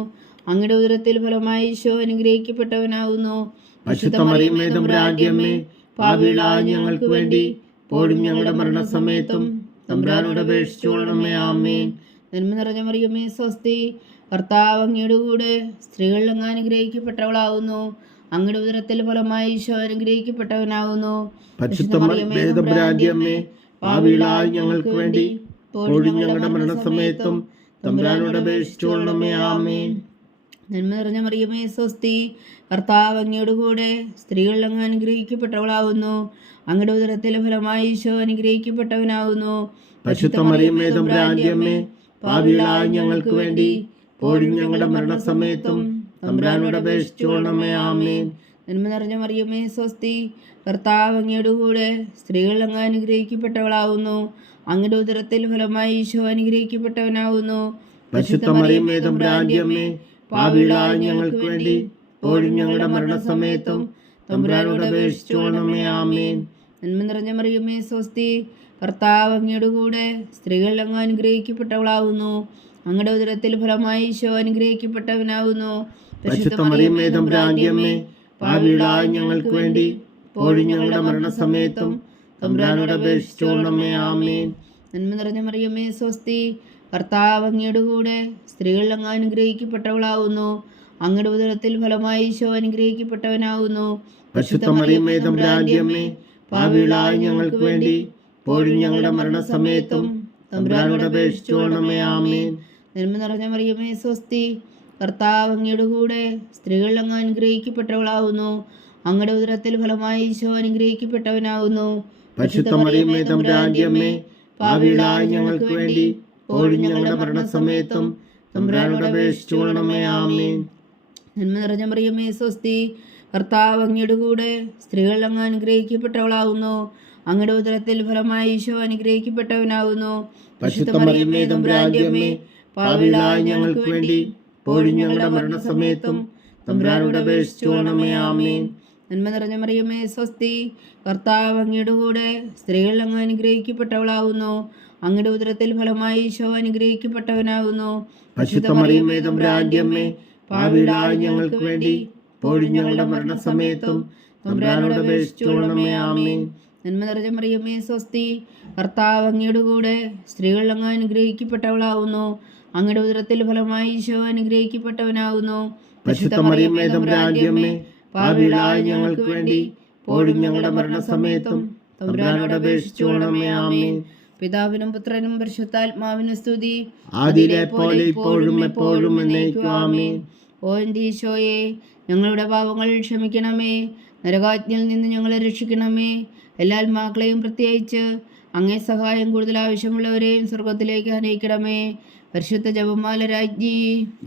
അങ്ങയുടെ ഉദരത്തിൽ ഫലമായി ഈശോ അനുഗ്രഹിക്കപ്പെട്ടവനാകുന്നു. പരിശുദ്ധ മറിയമേ തമ്പുരാന്റെ അമ്മേ, പാപികളായ ഞങ്ങൾക്ക് വേണ്ടി ഇപ്പോഴും ഞങ്ങളുടെ മരണസമയത്തും തമ്പുരാനോട് അപേക്ഷിച്ചുകൊള്ളണമേ. ആമേൻ. നന്മ നിറഞ്ഞ മറിയമേ സ്വസ്തി, കർത്താവ് അങ്ങയുടെ കൂടെ സ്ത്രീകൾ അങ്ങ് അനുഗ്രഹിക്കപ്പെട്ടവളാവുന്നു. അങ്ങയുടെ ഉദരത്തിൽ ഫലമായി ഈശോ അനുഗ്രഹിക്കപ്പെട്ടവനാകുന്നു. പരിശുദ്ധ മറിയമേ തമ്പുരാന്റെ അമ്മേ, പാപികളായ ഞങ്ങൾക്ക് വേണ്ടി ഇപ്പോഴും ഞങ്ങളുടെ മരണസമയത്തും തമ്പുരാനോട് അപേക്ഷിച്ചുകൊള്ളണമേ. ആമേൻ. നന്മ നിറഞ്ഞ മറിയമേ സ്വസ്തി, കർത്താവ് അങ്ങയുടെ കൂടെ സ്ത്രീകൾ അങ്ങ് അനുഗ്രഹിക്കപ്പെട്ടവളാവുന്നു. അങ്ങയുടെ ഉദരത്തിൽ ഫലമായി ഈശോ അനുഗ്രഹിക്കപ്പെട്ടവനാകുന്നു. പരിശുദ്ധ മറിയമേ തമ്പുരാന്റെ അമ്മേ, പാപികളായ ഞങ്ങൾക്ക് വേണ്ടി ഇപ്പോഴും ഞങ്ങളുടെ മരണസമയത്തും തമ്പുരാനോട് അപേക്ഷിച്ചുകൊള്ളണമേ. ആമേൻ. നന്മ നിറഞ്ഞ മറിയമേ സ്വസ്തി, കർത്താവ് അങ്ങയുടെ കൂടെ സ്ത്രീകൾ അങ്ങ് അനുഗ്രഹിക്കപ്പെട്ടവളാവുന്നു. അങ്ങയുടെ ഉദരത്തിൽ ഫലമായി ഈശോ അനുഗ്രഹിക്കപ്പെട്ടവനാകുന്നു. പരിശുദ്ധ മറിയമേ തമ്പുരാന്റെ അമ്മേ, പാപികളായ ഞങ്ങൾക്ക് വേണ്ടി ഇപ്പോഴും ഞങ്ങളുടെ മരണസമയത്തും തമ്പുരാനോട് അപേക്ഷിച്ചുകൊള്ളണമേ. ആമേൻ. നന്മ നിറഞ്ഞ മറിയമേ സ്വസ്തി, കർത്താവ് അങ്ങയുടെ കൂടെ സ്ത്രീകൾ അങ്ങ് അനുഗ്രഹിക്കപ്പെട്ടവളാവുന്നു. അങ്ങയുടെ ഉദരത്തിൽ ഫലമായി ഈശോ അനുഗ്രഹിക്കപ്പെട്ടവനാകുന്നു. പരിശുദ്ധ മറിയമേ തമ്പുരാന്റെ അമ്മേ, പാപികളായ ഞങ്ങൾക്ക് വേണ്ടി ഇപ്പോഴും ഞങ്ങളുടെ മരണസമയത്തും തമ്പുരാനോട് അപേക്ഷിച്ചുകൊള്ളണമേ. ആമേൻ. നന്മ നിറഞ്ഞ മറിയമേ സ്വസ്തി, കർത്താവ് അങ്ങയുടെ കൂടെ സ്ത്രീകൾ അങ്ങ് അനുഗ്രഹിക്കപ്പെട്ടവളാവുന്നു. അങ്ങയുടെ ഉദരത്തിൽ ഫലമായി ഈശോ അനുഗ്രഹിക്കപ്പെട്ടവനാകുന്നു. പരിശുദ്ധ മറിയമേ തമ്പുരാന്റെ അമ്മേ, പാപികളായ ഞങ്ങൾക്ക് വേണ്ടി ഇപ്പോഴും ഞങ്ങളുടെ മരണസമയത്തും തമ്പുരാനോട് അപേക്ഷിച്ചുകൊള്ളണമേ. ആമേൻ. നന്മ നിറഞ്ഞ മറിയമേ സ്വസ്തി, കർത്താവ് അങ്ങയുടെ കൂടെ സ്ത്രീകൾ അങ്ങ് അനുഗ്രഹിക്കപ്പെട്ടവളാവുന്നു. അങ്ങയുടെ ഉദരത്തിൽ ഫലമായി ഈശോ അനുഗ്രഹിക്കപ്പെട്ടവനാകുന്നു. പരിശുദ്ധ മറിയമേ തമ്പുരാന്റെ അമ്മേ, പാപികളായ ഞങ്ങൾക്ക് വേണ്ടി ഇപ്പോഴും ഞങ്ങളുടെ മരണസമയത്തും തമ്പുരാനോട് അപേക്ഷിച്ചുകൊള്ളണമേ. ആമേൻ. നന്മ നിറഞ്ഞ മറിയമേ സ്വസ്തി, കർത്താവ് അങ്ങയുടെ കൂടെ സ്ത്രീകൾ അങ്ങ് അനുഗ്രഹിക്കപ്പെട്ടവളാവുന്നു. അങ്ങയുടെ ഉദരത്തിൽ ഫലമായി ഈശോ അനുഗ്രഹിക്കപ്പെട്ടവനാകുന്നു. പരിശുദ്ധ മറിയമേ തമ്പുരാന്റെ അമ്മേ, പാപികളായ ഞങ്ങൾക്ക് വേണ്ടി ഇപ്പോഴും ഞങ്ങളുടെ മരണസമയത്തും തമ്പുരാനോട് അപേക്ഷിച്ചുകൊള്ളണമേ. ആമേൻ. നന്മ നിറഞ്ഞ മറിയമേ സ്വസ്തി, കർത്താവ് അങ്ങയുടെ കൂടെ സ്ത്രീകൾ അങ്ങ് അനുഗ്രഹിക്കപ്പെട്ടവളാവുന്നു. അങ്ങയുടെ ഉദരത്തിൽ ഫലമായി ഈശോ അനുഗ്രഹിക്കപ്പെട്ടവനാകുന്നു. പരിശുദ്ധ മറിയമേ തമ്പുരാന്റെ അമ്മേ, പാപികളായ ഞങ്ങൾക്ക് വേണ്ടി ഇപ്പോഴും ഞങ്ങളുടെ മരണസമയത്തും തമ്പുരാനോട് അപേക്ഷിച്ചുകൊള്ളണമേ. ആമേൻ. നന്മ നിറഞ്ഞ മറിയമേ സ്വസ്തി, കർത്താവ് അങ്ങയുടെ കൂടെ സ്ത്രീകൾ അങ്ങ് അനുഗ്രഹിക്കപ്പെട്ടവളാവുന്നു. അങ്ങയുടെ ഉദരത്തിൽ ഫലമായി ഈശോ അനുഗ്രഹിക്കപ്പെട്ടവനാകുന്നു. പരിശുദ്ധ മറിയമേ തമ്പുരാന്റെ അമ്മേ, പാപികളായ ഞങ്ങൾക്ക് വേണ്ടി ഇപ്പോഴും ഞങ്ങളുടെ മരണസമയത്തും തമ്പുരാനോട് അപേക്ഷിച്ചുകൊള്ളണമേ. ആമേൻ. പിതാവിനും പുത്രനും പരിശുദ്ധാത്മാവിനും സ്തുതി, ആദിയിലെ പോലെ ഇപ്പോഴും എപ്പോഴും എന്നേക്കും. ആമേൻ. ഓ എൻ്റെ ഈശോയെ, ഞങ്ങളുടെ പാപങ്ങൾ ക്ഷമിക്കണമേ. നരകാജ്ഞയിൽ നിന്ന് ഞങ്ങളെ രക്ഷിക്കണമേ. എല്ലാ ആത്മാക്കളെയും പ്രത്യേകിച്ച് അങ്ങേ സഹായം കൂടുതൽ ആവശ്യമുള്ളവരെയും സ്വർഗത്തിലേക്ക് അനയിക്കണമേ. പരിശുദ്ധ ജപമാല രാജ്ഞി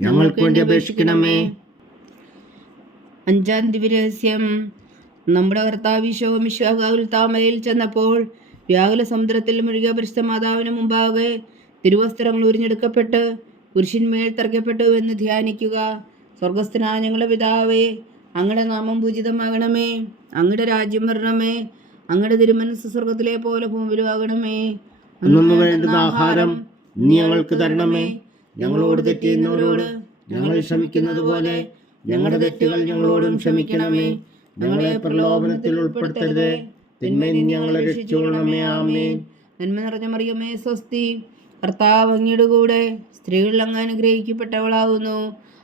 ഞങ്ങൾക്ക് വേണ്ടി അപേക്ഷിക്കണമേ. അഞ്ചാം ദിവ്യരഹസ്യം. നമ്മുടെ കർത്താവ് ഈശോ മിശിഹാ താമരയിൽ ചെന്നപ്പോൾ വ്യാകുല സമുദ്രത്തിൽ മുഴുകിയ പരിശുദ്ധ മാതാവിന് മുമ്പാകെ തിരുവസ്ത്രങ്ങൾ ഉരിഞ്ഞെടുക്കപ്പെട്ട് കുരിശിന്മേൽ തറയ്ക്കപ്പെട്ടു എന്ന് ധ്യാനിക്കുക. സ്വർഗസ്ഥനായ ഞങ്ങളുടെ പിതാവേ, അങ്ങയുടെ നാമം പൂജിതമാകണമേ. അങ്ങയുടെ രാജ്യം വരണമേ. അങ്ങയുടെ തിരുമനസ്സ് സ്വർഗത്തിലെ പോലെ ഭൂമിയിലുമാകണമേ. അന്നു വേണ്ടുന്ന ആഹാരം നീ ഞങ്ങൾക്ക് തരണമേ. ഞങ്ങളോട് തെറ്റ് ചെയ്യുന്നവരോട് ഞങ്ങൾ ക്ഷമിക്കുന്നത് പോലെ ഞങ്ങളുടെ തെറ്റുകൾ ഞങ്ങളോടും ക്ഷമിക്കണമേ. ഞങ്ങളെ പ്രലോഭനത്തിൽ ഉൾപ്പെടുത്തരുത്, തിന്മയിൽ നിന്ന് ഞങ്ങളെ രക്ഷിച്ചുകൊള്ളണമേ. ആമേൻ. നന്മ നിറഞ്ഞ മറിയമേ സ്വസ്തി, കർത്താവ് അങ്ങയുടെ കൂടെ സ്ത്രീകൾ അങ്ങ് അനുഗ്രഹിക്കപ്പെട്ടവളാകുന്നു.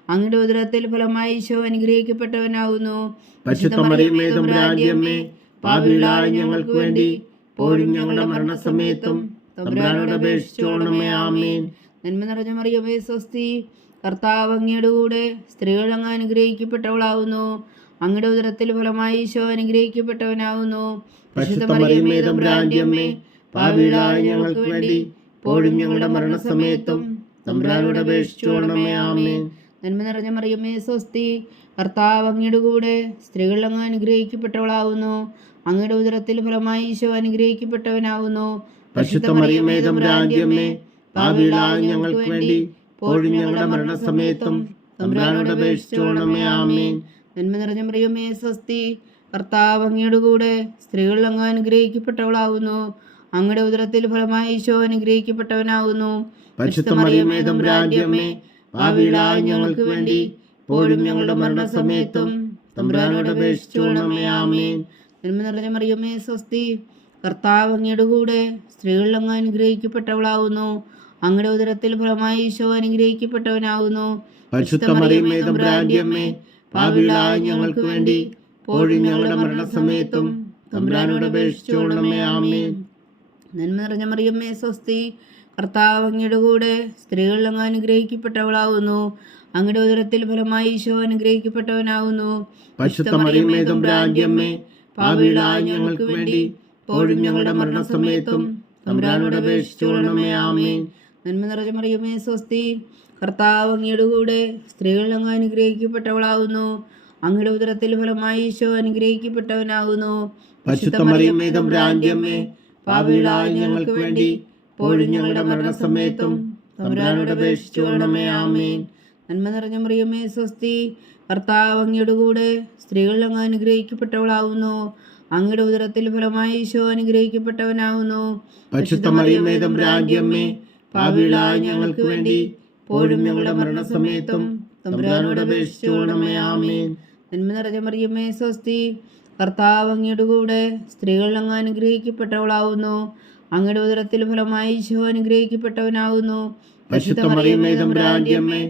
അങ്ങയുടെ ഉദരത്തിൽ ഫലമായി ഈശോ അനുഗ്രഹിക്കപ്പെട്ടവനാകുന്നു. പരിശുദ്ധ മറിയമേ തമ്പുരാന്റെ അമ്മേ, പാപികളായ ഞങ്ങൾക്ക് വേണ്ടി ഇപ്പോഴും ഞങ്ങളുടെ മരണസമയത്തും തമ്പുരാനോട് അപേക്ഷിച്ചുകൊള്ളണമേ. ആമേൻ. നന്മ നിറഞ്ഞ മറിയമേ സ്വസ്തി, കർത്താവ് അങ്ങയുടെ കൂടെ സ്ത്രീകൾ അങ്ങ് അനുഗ്രഹിക്കപ്പെട്ടവളാവുന്നു. അങ്ങയുടെ ഉദരത്തിൽ ഫലമായി ഈശോ അനുഗ്രഹിക്കപ്പെട്ടവനാവുന്നു. പരിശുദ്ധ മറിയമേ തമ്പുരാന്റെ അമ്മേ, പാപികളായ ഞങ്ങൾക്ക് വേണ്ടി ഇപ്പോഴും ഞങ്ങളുടെ മരണസമയത്തും തമ്പുരാനോട് അപേക്ഷിച്ചുകൊള്ളണമേ. ആമേൻ. നന്മ നിറഞ്ഞ മറിയമേ സ്വസ്തി, കർത്താവ് അങ്ങയുടെ കൂടെ സ്ത്രീകൾ അങ്ങ് അനുഗ്രഹിക്കപ്പെട്ടവളാവുന്നു. അങ്ങയുടെ ഉദരത്തിൽ ഫലമായി ഈശോ അനുഗ്രഹിക്കപ്പെട്ടവനാവുന്നു. പരിശുദ്ധ മറിയമേ തമ്പുരാന്റെ അമ്മേ, പാപികളായ ഞങ്ങൾക്ക് വേണ്ടി ഇപ്പോഴും ഞങ്ങളുടെ മരണസമയത്തും തമ്പുരാനോട് അപേക്ഷിച്ചുകൊള്ളണമേ. ആമേൻ. നന്മ നിറഞ്ഞ മറിയമേ സ്വസ്തി, കർത്താവ് അങ്ങയുടെ കൂടെ സ്ത്രീകൾ അങ്ങ് അനുഗ്രഹിക്കപ്പെട്ടവളാവുന്നു. അങ്ങയുടെ ഉദരത്തിൽ ഫലമായി ഈശോ അനുഗ്രഹിക്കപ്പെട്ടവനാവുന്നു. പരിശുദ്ധ മറിയമേ തമ്പുരാന്റെ അമ്മേ, പാപികളായ ഞങ്ങൾക്ക് വേണ്ടി ഇപ്പോഴും ഞങ്ങളുടെ മരണസമയത്തും തമ്പുരാനോട് അപേക്ഷിച്ചുകൊള്ളണമേ. ആമേൻ. നന്മ നിറഞ്ഞ മറിയമേ സ്വസ്തി, കർത്താവ് അങ്ങയുടെ കൂടെ സ്ത്രീകൾ അങ്ങ് അനുഗ്രഹിക്കപ്പെട്ടവളാവുന്നു. അങ്ങയുടെ ഉദരത്തിൽ ഫലമായി ഈശോ അനുഗ്രഹിക്കപ്പെട്ടവനാവുന്നു. പരിശുദ്ധ മറിയമേ തമ്പുരാന്റെ അമ്മേ, പാപികളായ ഞങ്ങൾക്ക് വേണ്ടി ഇപ്പോഴും ഞങ്ങളുടെ മരണസമയത്തും തമ്പുരാനോട് അപേക്ഷിച്ചുകൊള്ളണമേ. ആമേൻ. നന്മ നിറഞ്ഞ മറിയമേ സ്വസ്തി, കർത്താവ് അങ്ങയുടെ കൂടെ സ്ത്രീകൾ അങ്ങ് അനുഗ്രഹിക്കപ്പെട്ടവളാവുന്നു. അങ്ങയുടെ ഉദരത്തിൽ ഫലമായി ഈശോ അനുഗ്രഹിക്കപ്പെട്ടവനാവുന്നു. പരിശുദ്ധ മറിയമേ തമ്പുരാന്റെ അമ്മേ, പാപികളായ ഞങ്ങൾക്ക് വേണ്ടി ഇപ്പോഴും ഞങ്ങളുടെ മരണസമയത്തും തമ്പുരാനോട് അപേക്ഷിച്ചുകൊള്ളണമേ. ആമേൻ. നന്മ നിറഞ്ഞ മറിയമേ സ്വസ്തി, കർത്താവ് അങ്ങയുടെ കൂടെ സ്ത്രീകൾ അങ്ങ് അനുഗ്രഹിക്കപ്പെട്ടവളാവുന്നു. അങ്ങയുടെ ഉദരത്തിൽ ഫലമായി ഈശോ അനുഗ്രഹിക്കപ്പെട്ടവനാവുന്നു. പരിശുദ്ധ മറിയമേ തമ്പുരാന്റെ അമ്മേ, പാപികളായ ഞങ്ങൾക്ക് വേണ്ടി ഇപ്പോഴും ഞങ്ങളുടെ മരണസമയത്തും തമ്പുരാനോട് അപേക്ഷിച്ചുകൊള്ളണമേ. ആമേൻ. നന്മ നിറഞ്ഞ മറിയമേ സ്വസ്തി, കർത്താവ് അങ്ങയുടെ കൂടെ സ്ത്രീകൾ അങ്ങ് അനുഗ്രഹിക്കപ്പെട്ടവളാവുന്നു. അങ്ങയുടെ ഉദരത്തിൽ ഫലമായി ഈശോ അനുഗ്രഹിക്കപ്പെട്ടവനാവുന്നു. പരിശുദ്ധ മറിയമേ തമ്പുരാന്റെ അമ്മേ, പാപികളായ ഞങ്ങൾക്ക് വേണ്ടി ഇപ്പോഴും ഞങ്ങളുടെ മരണസമയത്തും തമ്പുരാനോട് അപേക്ഷിച്ചുകൊള്ളണമേ. ആമേൻ. നന്മ നിറഞ്ഞ മറിയമേ സ്വസ്തി, കർത്താവ് അങ്ങയുടെ കൂടെ സ്ത്രീകൾ അങ്ങ് അനുഗ്രഹിക്കപ്പെട്ടവളാവുന്നു. അങ്ങയുടെ ഉദരത്തിൽ ഫലമായി ഈശോ അനുഗ്രഹിക്കപ്പെട്ടവനാവുന്നു. പരിശുദ്ധ മറിയമേ തമ്പുരാന്റെ അമ്മേ,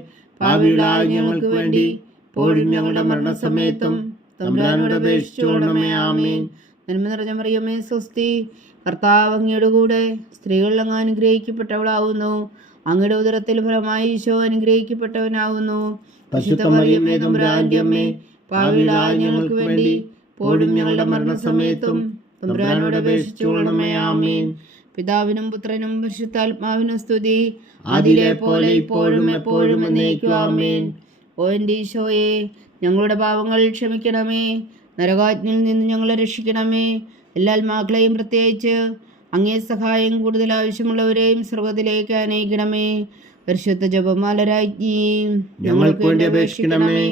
പാപികളായ ഞങ്ങൾക്ക് വേണ്ടി ഇപ്പോഴും ഞങ്ങളുടെ മരണസമയത്തും തമ്പുരാനോട് അപേക്ഷിച്ചുകൊള്ളണമേ. ആമേൻ. നന്മ നിറഞ്ഞ മറിയമേ സ്വസ്തി, കർത്താവ് അങ്ങയുടെ കൂടെ സ്ത്രീകൾ അങ്ങ് അനുഗ്രഹിക്കപ്പെട്ടവളാവുന്നു. അങ്ങയുടെ ഉദരത്തിൽ ഫലമായി ഈശോ അനുഗ്രഹിക്കപ്പെട്ടവനാവുന്നു. പരിശുദ്ധ മറിയമേ തമ്പുരാന്റെ അമ്മേ, പാപികളായ ഞങ്ങൾക്ക് വേണ്ടി ഇപ്പോഴും ഞങ്ങളുടെ മരണസമയത്തും തമ്പുരാനോട് അപേക്ഷിച്ചുകൊള്ളണമേ. ആമേൻ. പിതാവിനും പുത്രനും പരിശുദ്ധാത്മാവിനും സ്തുതി, അതിലെ പോലെ ഇപ്പോഴും എപ്പോഴും എന്നേക്കും. ആമേൻ. ഓ എൻ്റെ ഈശോയെ, ഞങ്ങളുടെ പാപങ്ങൾ ക്ഷമിക്കണമേ. നരകാജ്ഞയിൽ നിന്ന് ഞങ്ങളെ രക്ഷിക്കണമേ. എല്ലാ ആത്മാക്കളെയും പ്രത്യേകിച്ച് അങ്ങേ സഹായം കൂടുതൽ ആവശ്യമുള്ളവരെയും സ്വർഗത്തിലേക്ക് അനയിക്കണമേ. പരിശുദ്ധ ജപമാല രാജ്ഞി, ഞങ്ങൾക്ക് വേണ്ടി അപേക്ഷിക്കണമേ.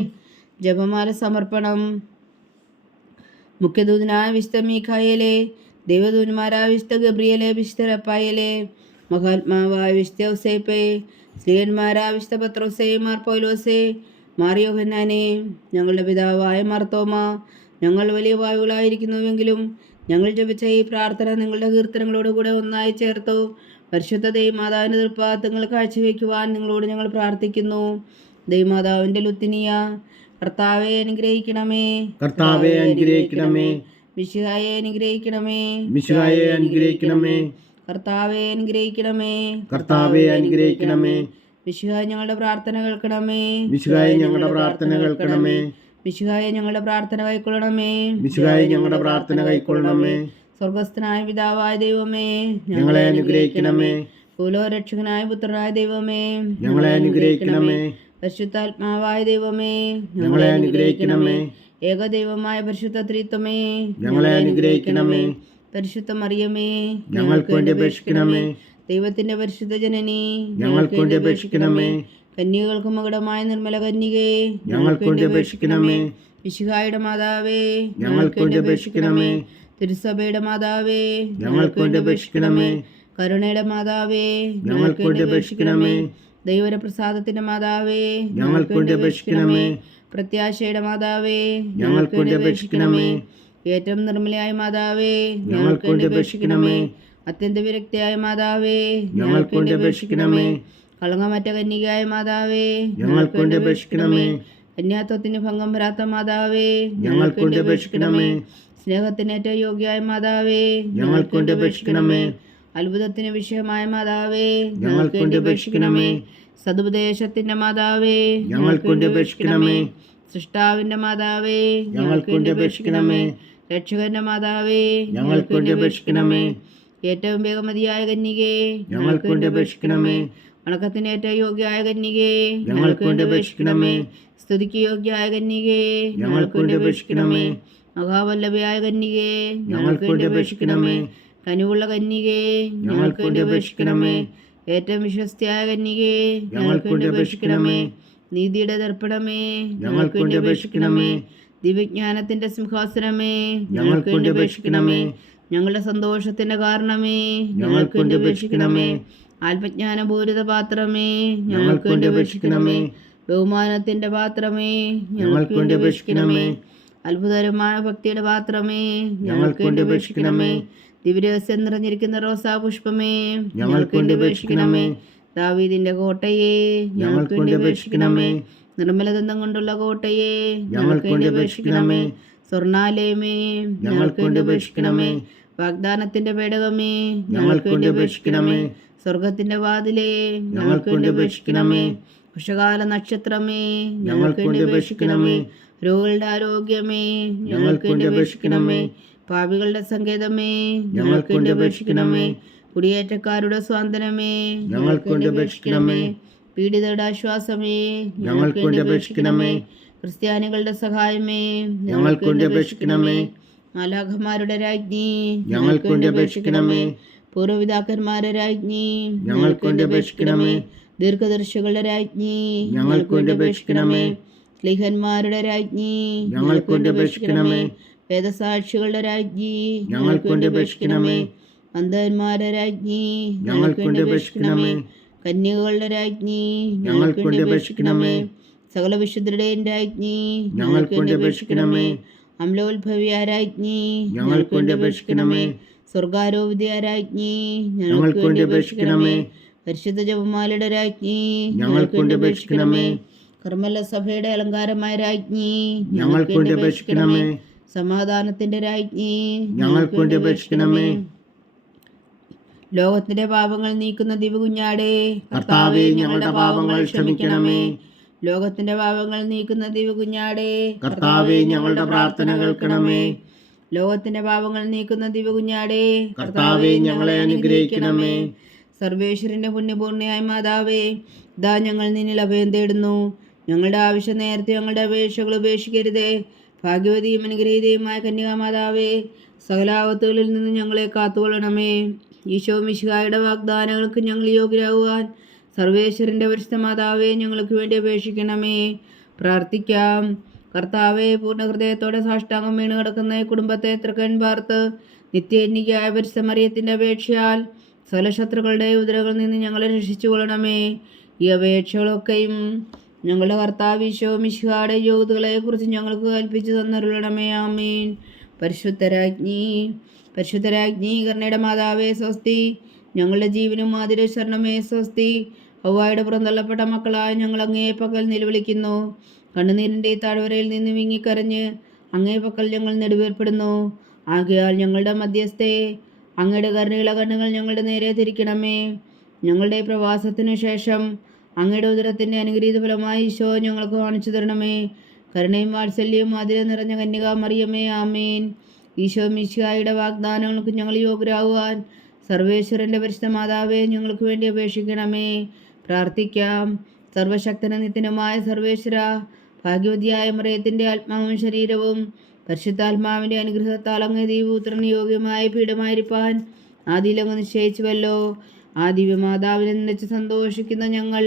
ജപമാല സമർപ്പണം. മുഖ്യദൂതനായ വിശുദ്ധ മീഖായേലേ, ദൈവദൂതന്മാരായ വിശുദ്ധ ഗബ്രിയേലേ, വിശുദ്ധ റഫായേലേ, മഹാത്മാവായ വിശുദ്ധ ഔസേപ്പേ, സ്ത്രീയന്മാരായ വിശുദ്ധ പത്രോസേ, മാർ പൗലോസേ, മാർ യോഹന്നാനേ, ഞങ്ങളുടെ പിതാവായ മാർത്തോമ, ഞങ്ങൾ വലിയ പാപികളായിരിക്കുന്നുവെങ്കിലും ഞങ്ങൾ ജപിച്ച ഈ പ്രാർത്ഥന നിങ്ങളുടെ കീർത്തനങ്ങളോടുകൂടെ ഒന്നായി ചേർത്തു പരിശുദ്ധ ദൈവമാതാവിൻ്റെ തൃപ്പാദങ്ങൾ കാഴ്ചവെക്കുവാൻ നിങ്ങളോട് ഞങ്ങൾ പ്രാർത്ഥിക്കുന്നു. ദൈവമാതാവിൻ്റെ ലുത്തിനിയ, കർത്താവെ അനുഗ്രഹിക്കണമേ. കർത്താവെ അനുഗ്രഹിക്കണമേ. മിശിഹായെ അനുഗ്രഹിക്കണമേ. മിശിഹായെ അനുഗ്രഹിക്കണമേ. കർത്താവെ അനുഗ്രഹിക്കണമേ. കർത്താവെ അനുഗ്രഹിക്കണമേ. മിശിഹായ ഞങ്ങളുടെ പ്രാർത്ഥന കേൾക്കണമേ. മിശിഹായെ ഞങ്ങളുടെ പ്രാർത്ഥന കേൾക്കണമേ. മിശിഹായെ ഞങ്ങളുടെ പ്രാർത്ഥന കൈക്കൊള്ളണമേ. മിശിഹായെ ഞങ്ങളുടെ പ്രാർത്ഥന കൈക്കൊള്ളണമേ. സ്വർഗസ്ഥനായ പിതാവായ ദൈവമേ, ഞങ്ങളെ അനുഗ്രഹിക്കണമേ. ഭൂലോകരക്ഷകനായ പുത്രനായ ദൈവമേ, ഞങ്ങളെ അനുഗ്രഹിക്കണമേ. പരിശുദ്ധാത്മാവായ ദൈവമേ, ഞങ്ങളെ അനുഗ്രഹിക്കണമേ. ഏകദൈവമായ പരിശുദ്ധ ത്രിത്വമേ, ഞങ്ങളെ അനുഗ്രഹിക്കണമേ. പരിശുദ്ധ മറിയമേ, ഞങ്ങൾക്ക് വേണ്ടി അപേക്ഷിക്കണമേ. ദൈവത്തിന്റെ പരിശുദ്ധ ജനനി, ഞങ്ങൾക്ക് വേണ്ടി അപേക്ഷിക്കണമേ. കന്യകൾക്ക് മകുടമായ നിർമ്മല കന്യകേ, ഞങ്ങൾക്ക് വേണ്ടി അപേക്ഷിക്കണമേ. മിശിഹായുടെ മാതാവേ, ഞങ്ങൾക്ക് വേണ്ടി അപേക്ഷിക്കണമേ. തിരുസഭയുടെ മാതാവേ, ഞങ്ങൾക്ക് വേണ്ടി അപേക്ഷിക്കണമേ. കരുണയുടെ മാതാവേ, ഞങ്ങൾക്ക് വേണ്ടി അപേക്ഷിക്കണമേ. ദൈവപ്രസാദത്തിന്റെ മാതാവേ, ഞങ്ങൾക്ക് വേണ്ടി അപേക്ഷിക്കണമേ. പ്രത്യാശയുടെ മാതാവേ, ഞങ്ങൾക്ക് വേണ്ടി അപേക്ഷിക്കണമേ. ഏറ്റവും നിർമ്മലയായ മാതാവേ, ഞങ്ങൾക്ക് വേണ്ടി അപേക്ഷിക്കണമേ. അത്യന്ത വിരക്തിയായ മാതാവേ, ഞങ്ങൾക്ക് വേണ്ടി അപേക്ഷിക്കണമേ. കളങ്കമറ്റ കന്യകയായ മാതാവേ, ഞങ്ങൾക്ക് വേണ്ടി അപേക്ഷിക്കണമേ. കന്യാത്വത്തിന് ഭംഗം വരാത്ത മാതാവേ, ഞങ്ങൾക്ക് വേണ്ടി അപേക്ഷിക്കണമേ. സ്നേഹത്തിന് ഏറ്റവും യോഗ്യയായ മാതാവേ, ഞങ്ങൾക്ക് വേണ്ടി അപേക്ഷിക്കണമേ. അത്ഭുതത്തിന് വിഷയമായ മാതാവേ, ഞങ്ങൾക്ക് വേണ്ടി അപേക്ഷിക്കണമേ. സതുപദേശത്തിന്റെ മാതാവേ, ഞങ്ങൾക്ക് വേണ്ടി അപേക്ഷിക്കണമേ. സൃഷ്ടാവിന്റെ മാതാവേ, ഞങ്ങൾക്ക് വേണ്ടി അപേക്ഷിക്കണമേ. രക്ഷകന്റെ മാതാവേ, ഞങ്ങൾക്ക് വേണ്ടി അപേക്ഷിക്കണമേ. ഏറ്റവും വേഗമതിയായ കന്യകേ, ഞങ്ങൾക്ക് വേണ്ടി അപേക്ഷിക്കണമേ. വണക്കത്തിന് ഏറ്റവും യോഗ്യയായ കന്യകേ, ഞങ്ങൾക്ക് വേണ്ടി അപേക്ഷിക്കണമേ. സ്തുതിക്ക് യോഗ്യയായ കന്യകേ, ഞങ്ങൾക്ക് വേണ്ടി അപേക്ഷിക്കണമേ. മഹാവല്ലഭയായ കന്യകേ, ഞങ്ങൾക്ക് വേണ്ടി അപേക്ഷിക്കണമേ. കനിവുള്ള കന്യകേ, ഞങ്ങൾക്ക് വേണ്ടി അപേക്ഷിക്കണമേ. ഏറ്റവും വിശ്വസ്തയായ കന്യകേ, ഞങ്ങൾക്ക് വേണ്ടി അപേക്ഷിക്കണമേ. നീതിയുടെ ദർപ്പണമേ, ഞങ്ങൾക്ക് വേണ്ടി അപേക്ഷിക്കണമേ. ദിവ്യജ്ഞാനത്തിന്റെ സിംഹാസനമേ, ഞങ്ങൾക്ക് വേണ്ടി അപേക്ഷിക്കണമേ. ഞങ്ങളുടെ സന്തോഷത്തിന്റെ കാരണമേ, ഞങ്ങൾക്ക് വേണ്ടി അപേക്ഷിക്കണമേ. ആത്മജ്ഞാനപൂരിത പാത്രമേ, ഞങ്ങൾക്ക് വേണ്ടി അപേക്ഷിക്കണമേ. ബഹുമാനത്തിന്റെ പാത്രമേ, ഞങ്ങൾക്ക് വേണ്ടി അപേക്ഷിക്കണമേ. അത്ഭുതകരമായ ഭക്തിയുടെ പാത്രമേ, ഞങ്ങൾക്ക് വേണ്ടി അപേക്ഷിക്കണമേ. ദിവ്യരഹസ്യം നിറഞ്ഞിരിക്കുന്ന റോസാ പുഷ്പമേ, ഞങ്ങൾക്ക് വേണ്ടി അപേക്ഷിക്കണമേ. ദാവീദിന്റെ കോട്ടയെ, ഞങ്ങൾക്ക് വേണ്ടി അപേക്ഷിക്കണമേ. നിർമ്മലദന്തം കൊണ്ടുള്ള കോട്ടയെ, ഞങ്ങൾക്ക് വേണ്ടി അപേക്ഷിക്കണമേ. സ്വർണാലയമേ, ഞങ്ങൾക്ക് വേണ്ടി അപേക്ഷിക്കണമേ. വാഗ്ദാനത്തിന്റെ പേടകമേ, ഞങ്ങൾക്ക് വേണ്ടി അപേക്ഷിക്കണമേ. സ്വർഗത്തിന്റെ വാതിലേ, ഞങ്ങൾക്ക് വേണ്ടി അപേക്ഷിക്കണമേ. ഉഷകാല നക്ഷത്രമേ, ഞങ്ങൾക്ക് വേണ്ടി അപേക്ഷിക്കണമേ. രോഗികളുടെ ആരോഗ്യമേ, ഞങ്ങൾക്ക് വേണ്ടി അപേക്ഷിക്കണമേ. പാപികളുടെ സങ്കേതമേ, ഞങ്ങൾക്ക് വേണ്ടി അപേക്ഷിക്കണമേ. കുടിയേറ്റക്കാരുടെ സ്വാന്തനമേ, ഞങ്ങൾക്ക് വേണ്ടി അപേക്ഷിക്കണമേ. പീഡിതരുടെ ആശ്വാസമേ, ഞങ്ങൾക്ക് വേണ്ടി അപേക്ഷിക്കണമേ. ക്രിസ്ത്യാനികളുടെ സഹായമേ, ഞങ്ങൾക്ക് വേണ്ടി അപേക്ഷിക്കണമേ. മാലാഖമാരുടെ രാജ്ഞി, ഞങ്ങൾക്ക് വേണ്ടി അപേക്ഷിക്കണമേ. പൂർവ്വപിതാക്കന്മാരുടെ രാജ്ഞി, ഞങ്ങൾക്ക് വേണ്ടി അപേക്ഷിക്കണമേ. ദീർഘദർശികളുടെ രാജ്ഞി, ഞങ്ങൾക്ക് വേണ്ടി അപേക്ഷിക്കണമേ. സ്ലീഹന്മാരുടെ രാജ്ഞി, ഞങ്ങൾക്ക് വേണ്ടി അപേക്ഷിക്കണമേ. വേദസാക്ഷികളുടെ രാജ്ഞി, ഞങ്ങൾക്ക് വേണ്ടി അപേക്ഷിക്കണമേ. അന്ധന്മാരുടെ രാജ്ഞി, ഞങ്ങൾക്ക് വേണ്ടി അപേക്ഷിക്കണമേ. കന്യകകളുടെ രാജ്ഞി, ഞങ്ങൾക്ക് വേണ്ടി അപേക്ഷിക്കണമേ. സകല വിശുദ്ധരുടെയും രാജ്ഞി, ഞങ്ങൾക്ക് വേണ്ടി അപേക്ഷിക്കണമേ. അമലോത്ഭവിയ രാജ്ഞി, ഞങ്ങൾക്ക് വേണ്ടി അപേക്ഷിക്കണമേ. സ്വർഗാരോപിത രാജ്ഞി, ഞങ്ങൾക്ക് വേണ്ടി അപേക്ഷിക്കണമേ. പരിശുദ്ധ ജപമാലയുടെ രാജ്ഞി, ഞങ്ങൾക്ക് വേണ്ടി അപേക്ഷിക്കണമേ. കർമ്മല സഭയുടെ അലങ്കാരമായ രാജ്ഞി, ഞങ്ങൾക്ക് വേണ്ടി അപേക്ഷിക്കണമേ. സമാധാനത്തിന്റെ രാജ്ഞി, ഞങ്ങൾക്ക് വേണ്ടി അപേക്ഷിക്കണമേ. ലോകത്തിന്റെ പാപങ്ങൾ നീക്കുന്ന ദിവകുഞ്ഞാടേ, കർത്താവേ, ഞങ്ങളുടെ പാപങ്ങൾ ക്ഷമിക്കണമേ. ലോകത്തിന്റെ പാപങ്ങൾ നീക്കുന്ന ദിവകുഞ്ഞാടേ, കർത്താവേ, ഞങ്ങളുടെ പ്രാർത്ഥന കേൾക്കണമേ. ലോകത്തിന്റെ പാപങ്ങൾ നീക്കുന്ന ദിവകുഞ്ഞാടേ, കർത്താവേ, ഞങ്ങളെ അനുഗ്രഹിക്കണമേ. സർവേശ്വരന്റെ പുണ്യപൂർണ്ണയായ മാതാവേ, ഇതാ ഞങ്ങൾ നിന്നിൽ അഭയം തേടുന്നു. ഞങ്ങളുടെ ആവശ്യം നേരത്തെ ഞങ്ങളുടെ അപേക്ഷകൾ ഉപേക്ഷിക്കരുതേ. ഭാഗ്യവതിയും അനുഗ്രഹീതയുമായ കന്യകാമാതാവേ, സകലാപത്തുകളിൽ നിന്ന് ഞങ്ങളെ കാത്തുകൊള്ളണമേ. ഈശോ മിശിഹായുടെ വാഗ്ദാനങ്ങൾക്ക് ഞങ്ങൾ യോഗ്യരാകുവാൻ സർവേശ്വരന്റെ പരിശുദ്ധ മാതാവേ, ഞങ്ങൾക്ക് വേണ്ടി അപേക്ഷിക്കണമേ. പ്രാർത്ഥിക്കാം. കർത്താവെ, പൂർണ്ണ ഹൃദയത്തോടെ സാഷ്ടാംഗം വീണ് കിടക്കുന്ന ഈ കുടുംബത്തെ തൃക്കൺ പാർത്ത് നിത്യന്യയായ പരിശുദ്ധ മറിയത്തിന്റെ അപേക്ഷയാൽ സകല ശത്രുക്കളുടെ ഉദരകളിൽ നിന്ന് ഞങ്ങളെ രക്ഷിച്ചു കൊള്ളണമേ. ഈ അപേക്ഷകളൊക്കെയും ഞങ്ങളുടെ കർത്താവ് ഈശോ മിശിഹായുടെ യോഗ്യതകളെക്കുറിച്ച് ഞങ്ങൾക്ക് കൽപ്പിച്ചു തന്നരുളണമേ. ആമീൻ. പരിശുദ്ധരാജ്ഞി കരുണയുടെ മാതാവേ സ്വസ്തി. ഞങ്ങളുടെ ജീവനും മാതിര ശരണമേ സ്വസ്തി. ഹവ്വായുടെ പുറന്തള്ളപ്പെട്ട മക്കളായ ഞങ്ങൾ അങ്ങേ പക്കൽ നിലവിളിക്കുന്നു. കണ്ണുനീരിൻ്റെ താഴ്വരയിൽ നിന്ന് വിങ്ങിക്കരഞ്ഞ് അങ്ങേ പക്കൽ ഞങ്ങൾ നെടുവേർപ്പെടുന്നു. ആകയാൽ ഞങ്ങളുടെ മധ്യസ്ഥെ അങ്ങയുടെ കരുണയുള്ള കണ്ണുകൾ ഞങ്ങളുടെ നേരെ തിരിക്കണമേ. ഞങ്ങളുടെ പ്രവാസത്തിനു ശേഷം അങ്ങയുടെ ഉദരത്തിൻ്റെ അനുഗ്രഹീത ഫലമായി ഈശോ ഞങ്ങൾക്ക് കാണിച്ചു തരണമേ. കരുണയും വാത്സല്യവും അതിരെ നിറഞ്ഞ കന്യകാ മറിയമേ. ആമേൻ. ഈശോ മിശിഹായുടെ വാഗ്ദാനങ്ങൾക്ക് ഞങ്ങൾ യോഗ്യരാകുവാൻ സർവേശ്വരൻ്റെ പരിശുദ്ധ മാതാവേ, ഞങ്ങൾക്ക് വേണ്ടി അപേക്ഷിക്കണമേ. പ്രാർത്ഥിക്കാം. സർവശക്തന നിത്യനുമായ സർവേശ്വര, ഭാഗ്യവതിയായ മറിയത്തിൻ്റെ ആത്മാവും ശരീരവും പരിശുദ്ധാത്മാവിൻ്റെ അനുഗ്രഹത്താൽ അങ്ങേ ദൈവപുത്രന് യോഗ്യമായ പീഠമായിരിക്കാൻ ആദിയിലങ്ങ് നിശ്ചയിച്ചുവല്ലോ. ആ ദിവ്യമാതാവിനെ നിലച്ച് സന്തോഷിക്കുന്ന ഞങ്ങൾ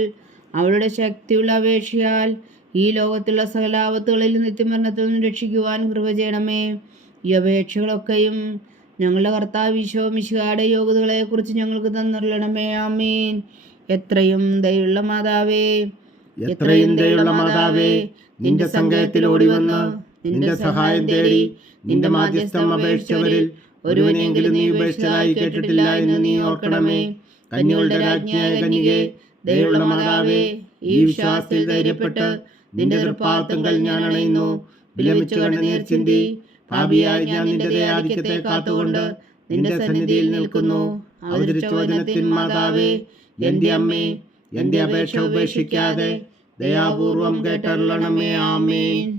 അവളുടെ ശക്തിയുള്ള അപേക്ഷയാൽ ഈ ലോകത്തുള്ള സകലാപത്തുകളിൽ നിത്യമരണത്തിൽ നിന്ന് രക്ഷിക്കുവാൻ കൃപ ചെയ്യണമേ. ഈ അപേക്ഷകളൊക്കെയും ഞങ്ങളുടെ കർത്താവ് ഈശോ മിശിഹായുടെ യോഗ്യതകളെക്കുറിച്ച് ഞങ്ങൾക്ക് തന്നുള്ളണമേ. ആമീൻ. എത്രയും ദയുള്ള മാതാവേ, നിന്റെ സങ്കേതത്തിൽ ഓടി വന്ന് നിന്റെ സഹായം തേടി നിന്റെ മാധ്യസ്ഥം അപേക്ഷിച്ചവരിൽ ഒരുവനെങ്കിലും നീ ഉപേക്ഷിച്ചതായി കേട്ടിട്ടില്ല എന്ന് നീ ഓർക്കണമേ. കന്യകളുടെ രാജ്ഞിയായ കന്യകേ, ദയുള്ള മാതാവേ, ഈ വിശ്വാസത്തിൽ ധൈര്യപ്പെട്ട് നിന്റെ തൃപ്പാദങ്ങൾ ഞാൻ അണയുന്നു. വിലമിച്ചു കണ്ണുനീർ ചിന്തി പാപിയായി ഞാൻ നിന്റെ ദയാധിക്യത്തെ കാത്തുകൊണ്ട് നിന്റെ സന്നിധിയിൽ നിൽക്കുന്നു. അവതരിച്ച വചനത്തിൻ മാതാവേ, എന്റെ അമ്മേ, എന്റെ അപേക്ഷ ഉപേക്ഷിക്കാതെ ദയാപൂർവം കേട്ടരുളണമേ. ആമേൻ.